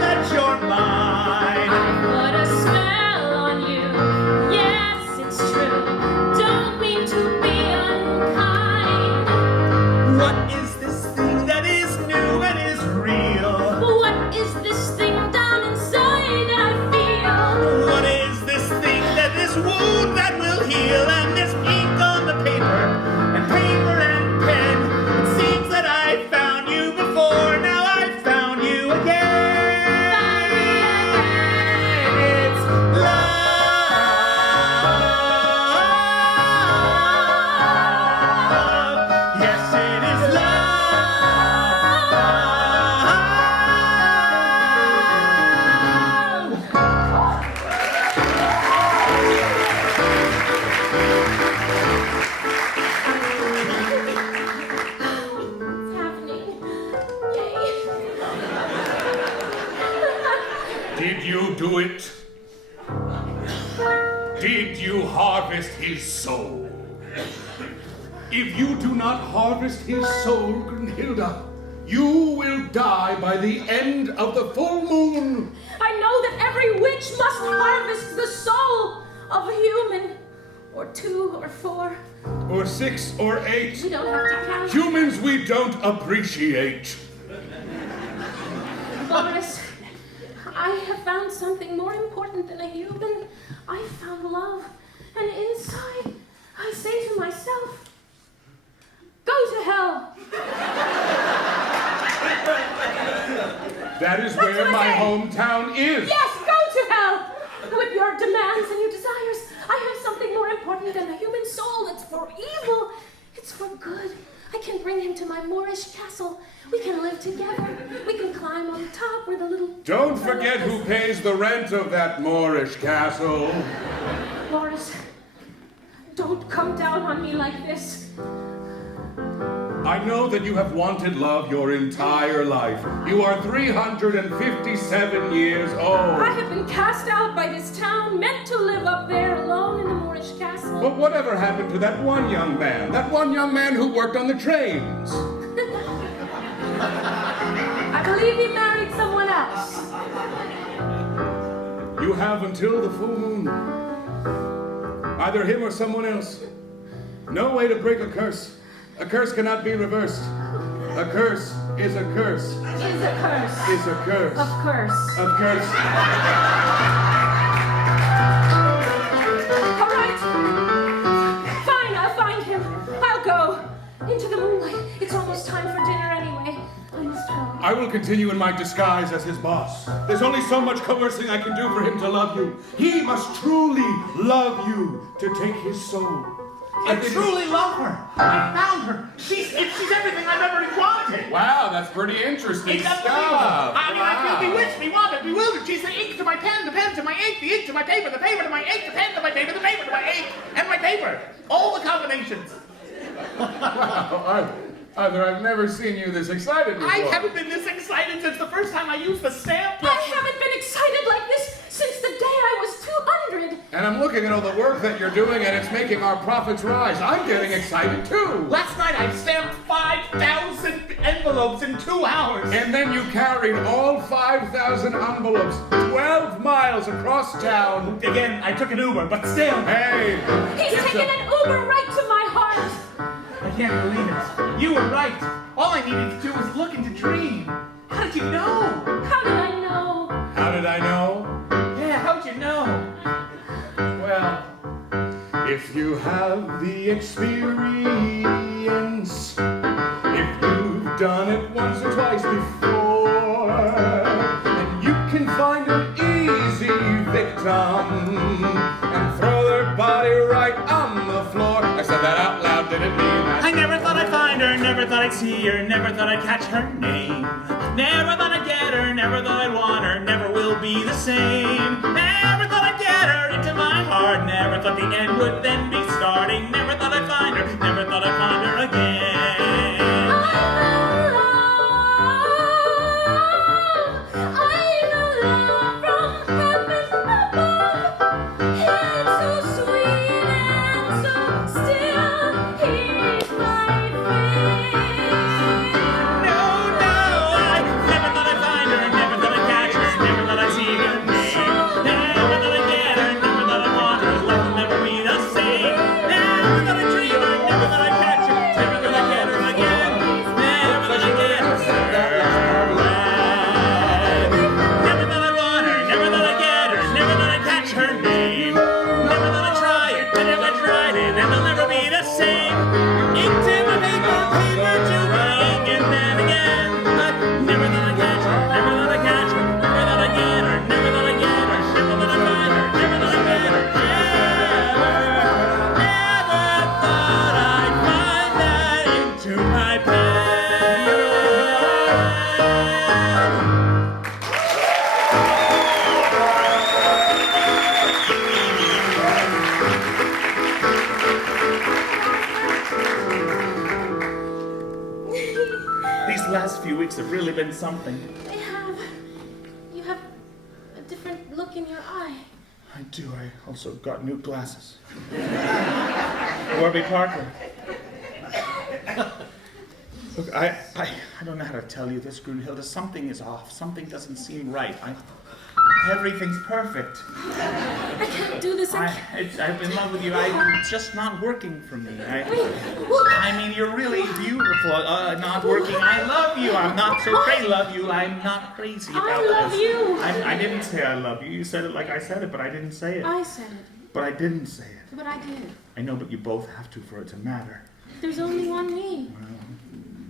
that you're mine. I put a spell on you. Yes, it's true. Don't mean to be unkind. What is this thing that is new and is real? What is this thing down inside that I feel? What is this thing that this wound that will heal? And this ink on the paper and pen. It seems that I found you before, now I found you again. It's love. Yes, it is love. What's happening? Yay. Did you do it? Did you harvest his soul? If you do not harvest his soul, Grunhilde, you will die by the end of the full moon. I know that every witch must harvest the soul of a human, or 2 or 4. Or 6 or 8. We don't have to count. Humans we don't appreciate. Boris, I have found something more important than a human. I found love, and inside I say to myself, go to hell. That is That's where what I my say. hometown is. Yes, go to hell. With your demands and your desires, I have something more important than a human soul. It's for evil. It's for good. I can bring him to my Moorish castle. We can live together. We can climb on top where the little... Don't forget who pays the rent of that Moorish castle. Boris, don't come down on me like this. I know that you have wanted love your entire life. You are 357 years old. I have been cast out by this town, meant to live up there alone in the Moorish castle. But whatever happened to that one young man? That one young man who worked on the trains? I believe he married someone else. You have until the full moon. Either him or someone else. No way to break a curse. A curse cannot be reversed. A curse is a curse. Is a curse. Is a curse. Of curse. Of curse. All right. Fine, I'll find him. I'll go. Into the moonlight. It's almost time for dinner anyway. I must go. I will continue in my disguise as his boss. There's only so much coercing I can do for him to love you. He must truly love you to take his soul. I truly love her. I found her. She's everything I've ever wanted. Wow, that's pretty interesting It's unbelievable. I mean, I feel bewitched, bewildered, bewildered. She's the ink to my pen, the pen to my ink, the ink to my paper, the paper to my ink, the pen to my paper, the paper to my ink, and my paper. All the combinations. Wow, Arthur, I've never seen you this excited before. I haven't been this excited since the first time I used the stamp. I haven't been excited like this since the day I was 200. And I'm looking at all the work that you're doing, and it's making our profits rise. I'm getting excited, too. Last night I stamped 5,000 envelopes in 2 hours. And then you carried all 5,000 envelopes 12 miles across town. Again, I took an Uber, but still. Hey! He's taken an Uber right to my heart. I can't believe it. You were right. All I needed to do was look and to dream. How did you know? How experience. If you've done it once or twice before, and you can find an easy victim and throw their body right on the floor. I said that out loud, didn't mean that. I never thought I'd find her, never thought I'd see her, never thought I'd catch her name. Never thought I'd get her, never thought I'd want her, never will be the same. Never thought I'd get her into my heart, never thought the end would then be starting. Never thought I'd find her, never thought I'd find her again. Have really been something. They have. You have a different look in your eye. I do. I also got new glasses. Warby Parker. Look, I don't know how to tell you this, Grunhilde. Something is off. Something doesn't seem right. Everything's perfect. I can't do this. I'm in love with you. It's just not working for me. I mean, you're really beautiful. Not working. I love you. I'm not so crazy. Love you. I'm not crazy about this. I love you. I didn't say I love you. You said it like I said it, but I didn't say it. I said it. But I didn't say it. But I did. I know, but you both have to for it to matter. There's only one me. Well,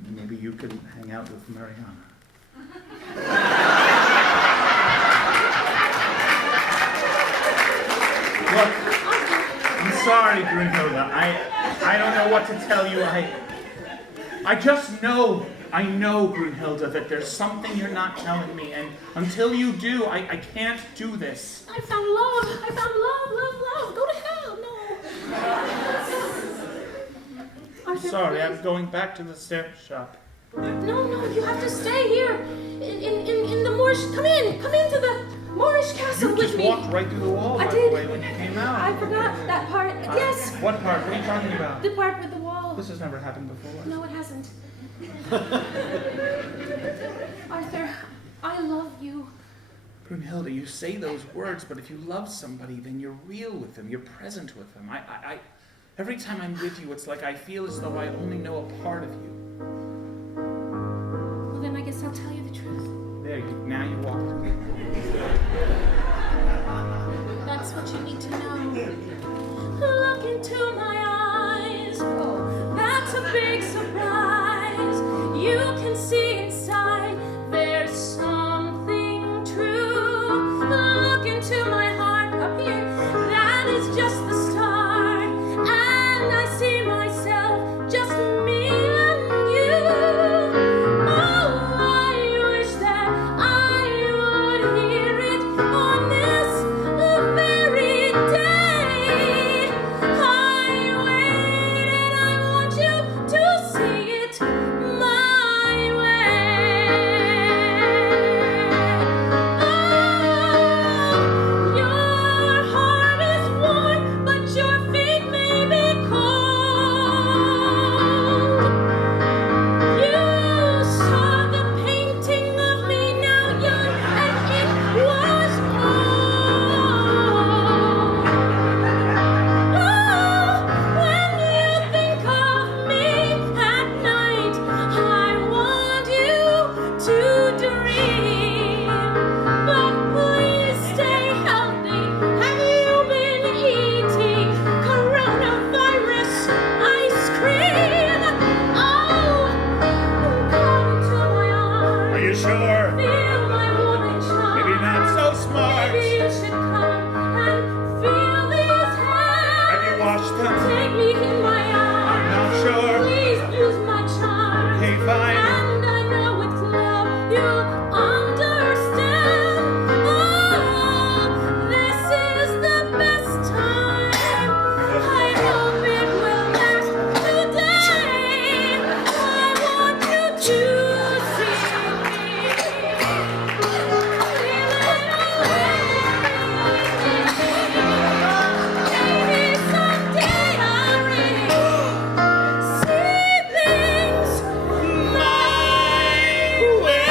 maybe you could hang out with Mariana. Look, I'm sorry, Grunhilde. I don't know what to tell you. I just know, Grunhilde, that there's something you're not telling me, and until you do, I can't do this. I found love. I found love. Go to hell. No. I'm sorry, I'm going back to the stair shop. No, you have to stay here in the Moorish. Come into the Moorish castle with me. You just walked right through the wall, by the way, when you came out. I forgot that part. Yes. What part? What are you talking about? The part with the wall. This has never happened before. No, it hasn't. Arthur, I love you. Brunhilde, you say those words, but if you love somebody, then you're real with them. You're present with them. Every time I'm with you, it's like I feel as though I only know a part of you. Well, then I guess I'll tell you the truth. There, now you walk through the wall. That's what you need to know. Look into my eyes. Oh, that's a big surprise. You can see inside. There's something true. Look into my heart up here. That is just the start. And I see myself, just me and you. Oh, I wish that I would hear it on this very day. I waited, I you sure? Feel my warming charm. Maybe not so smart. Maybe you should come and feel these hands. Have you washed them? Take me in my arms. Not sure. Please use my charm. Okay, fine. And I know with love you'll understand. Oh, this is the best time. I hope it will last today. I want you to see me. Maybe someday I'll really see things My way.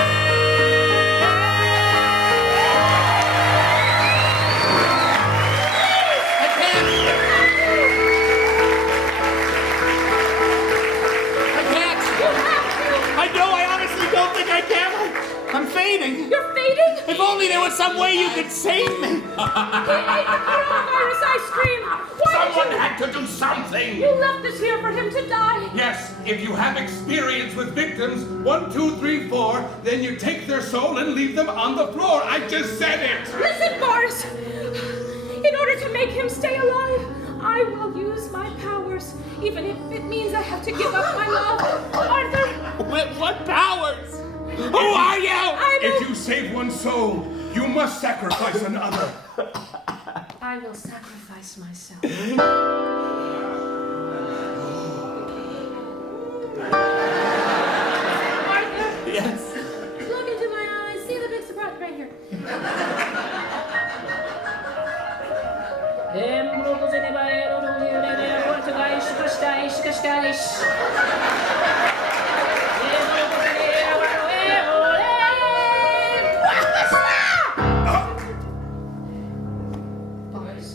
I know, I honestly don't think I can. I'm fading. You're fading? If only there was some way you could save me. He ate the coronavirus ice cream. Why Someone did had to do something. you left us here for him to die? Yes, if you have experience with victims, 1, 2, 3, 4, then you take their soul and leave them on the floor. I just said it. Listen, Boris. In order to make him stay alive, I will use my powers, even if it means I have to give up my love. Arthur, What powers? Who are you? If you save one soul, you must sacrifice another. I will sacrifice myself. Arthur, Yes. look into my eyes. See the big surprise right here. Boris.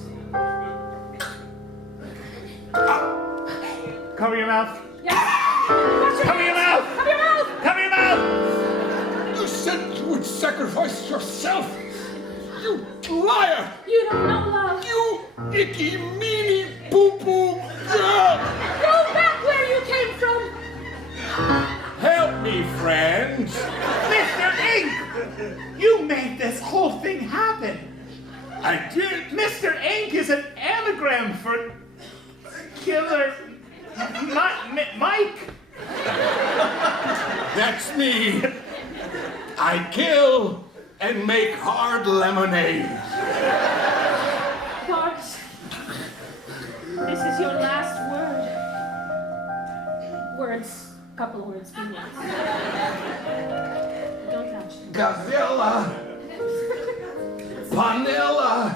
Cover your mouth. Yes. Watch Cover your mouth. Cover your mouth. Cover your mouth. You said you would sacrifice yourself. You liar. You don't know love. You icky, meanie, poo-poo girl. Go back where you came from. Help me, friends. Mr. Ink! You made this whole thing happen. I did. Mr. Ink is an anagram for Killer Mike. That's me. I kill and make hard lemonade. Boris, this is your last word. Words, couple words, few words. Don't touch it. Godzilla. Vanilla.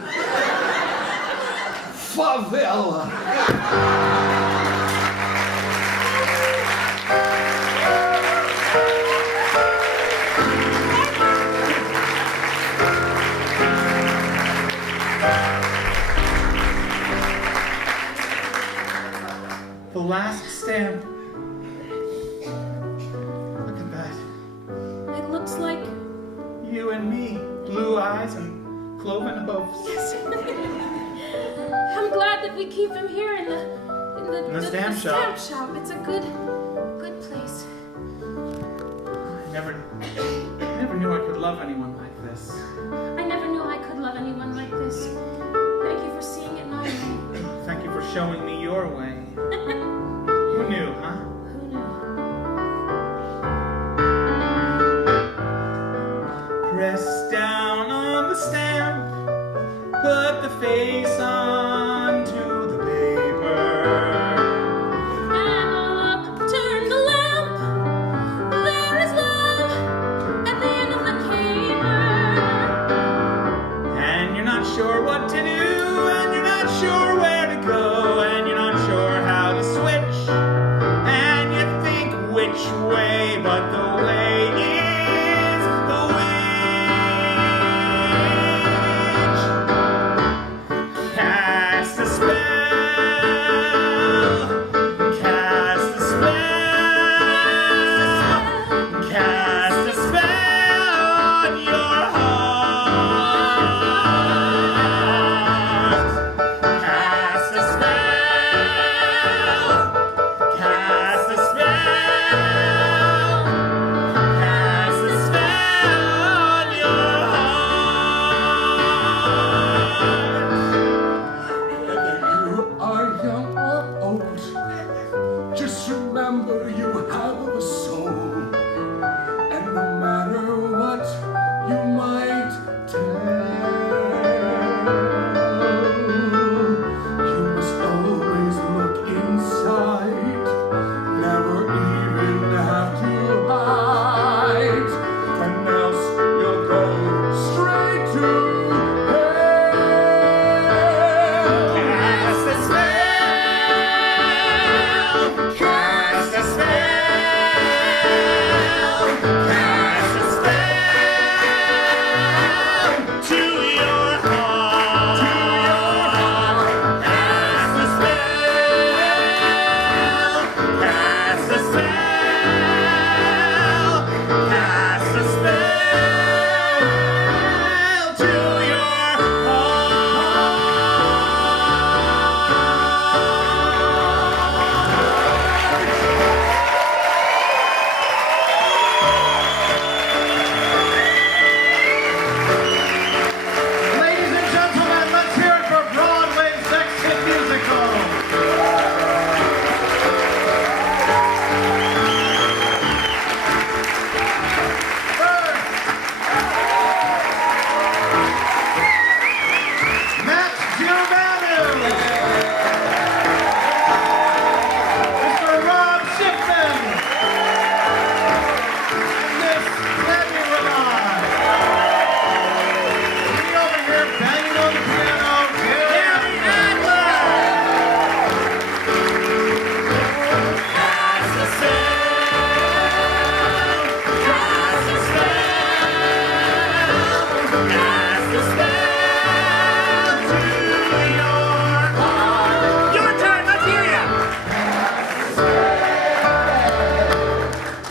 Favela. The last stamp. Look at that. It looks like... You and me. Blue eyes and cloven hoofs. Yes. I'm glad that we keep him here in the stamp shop. shop. It's a good place. I never knew I could love anyone like this. I never knew I could love anyone like this. Thank you for seeing it my way. Thank you for showing me your way. Who knew, huh? Who knew? Press down on the stamp. Put the face onto the paper. Turn the lamp. There is love at the end of the cable. And you're not sure what to do, and you're not sure where to go, and you're not sure how to switch. And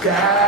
Dad.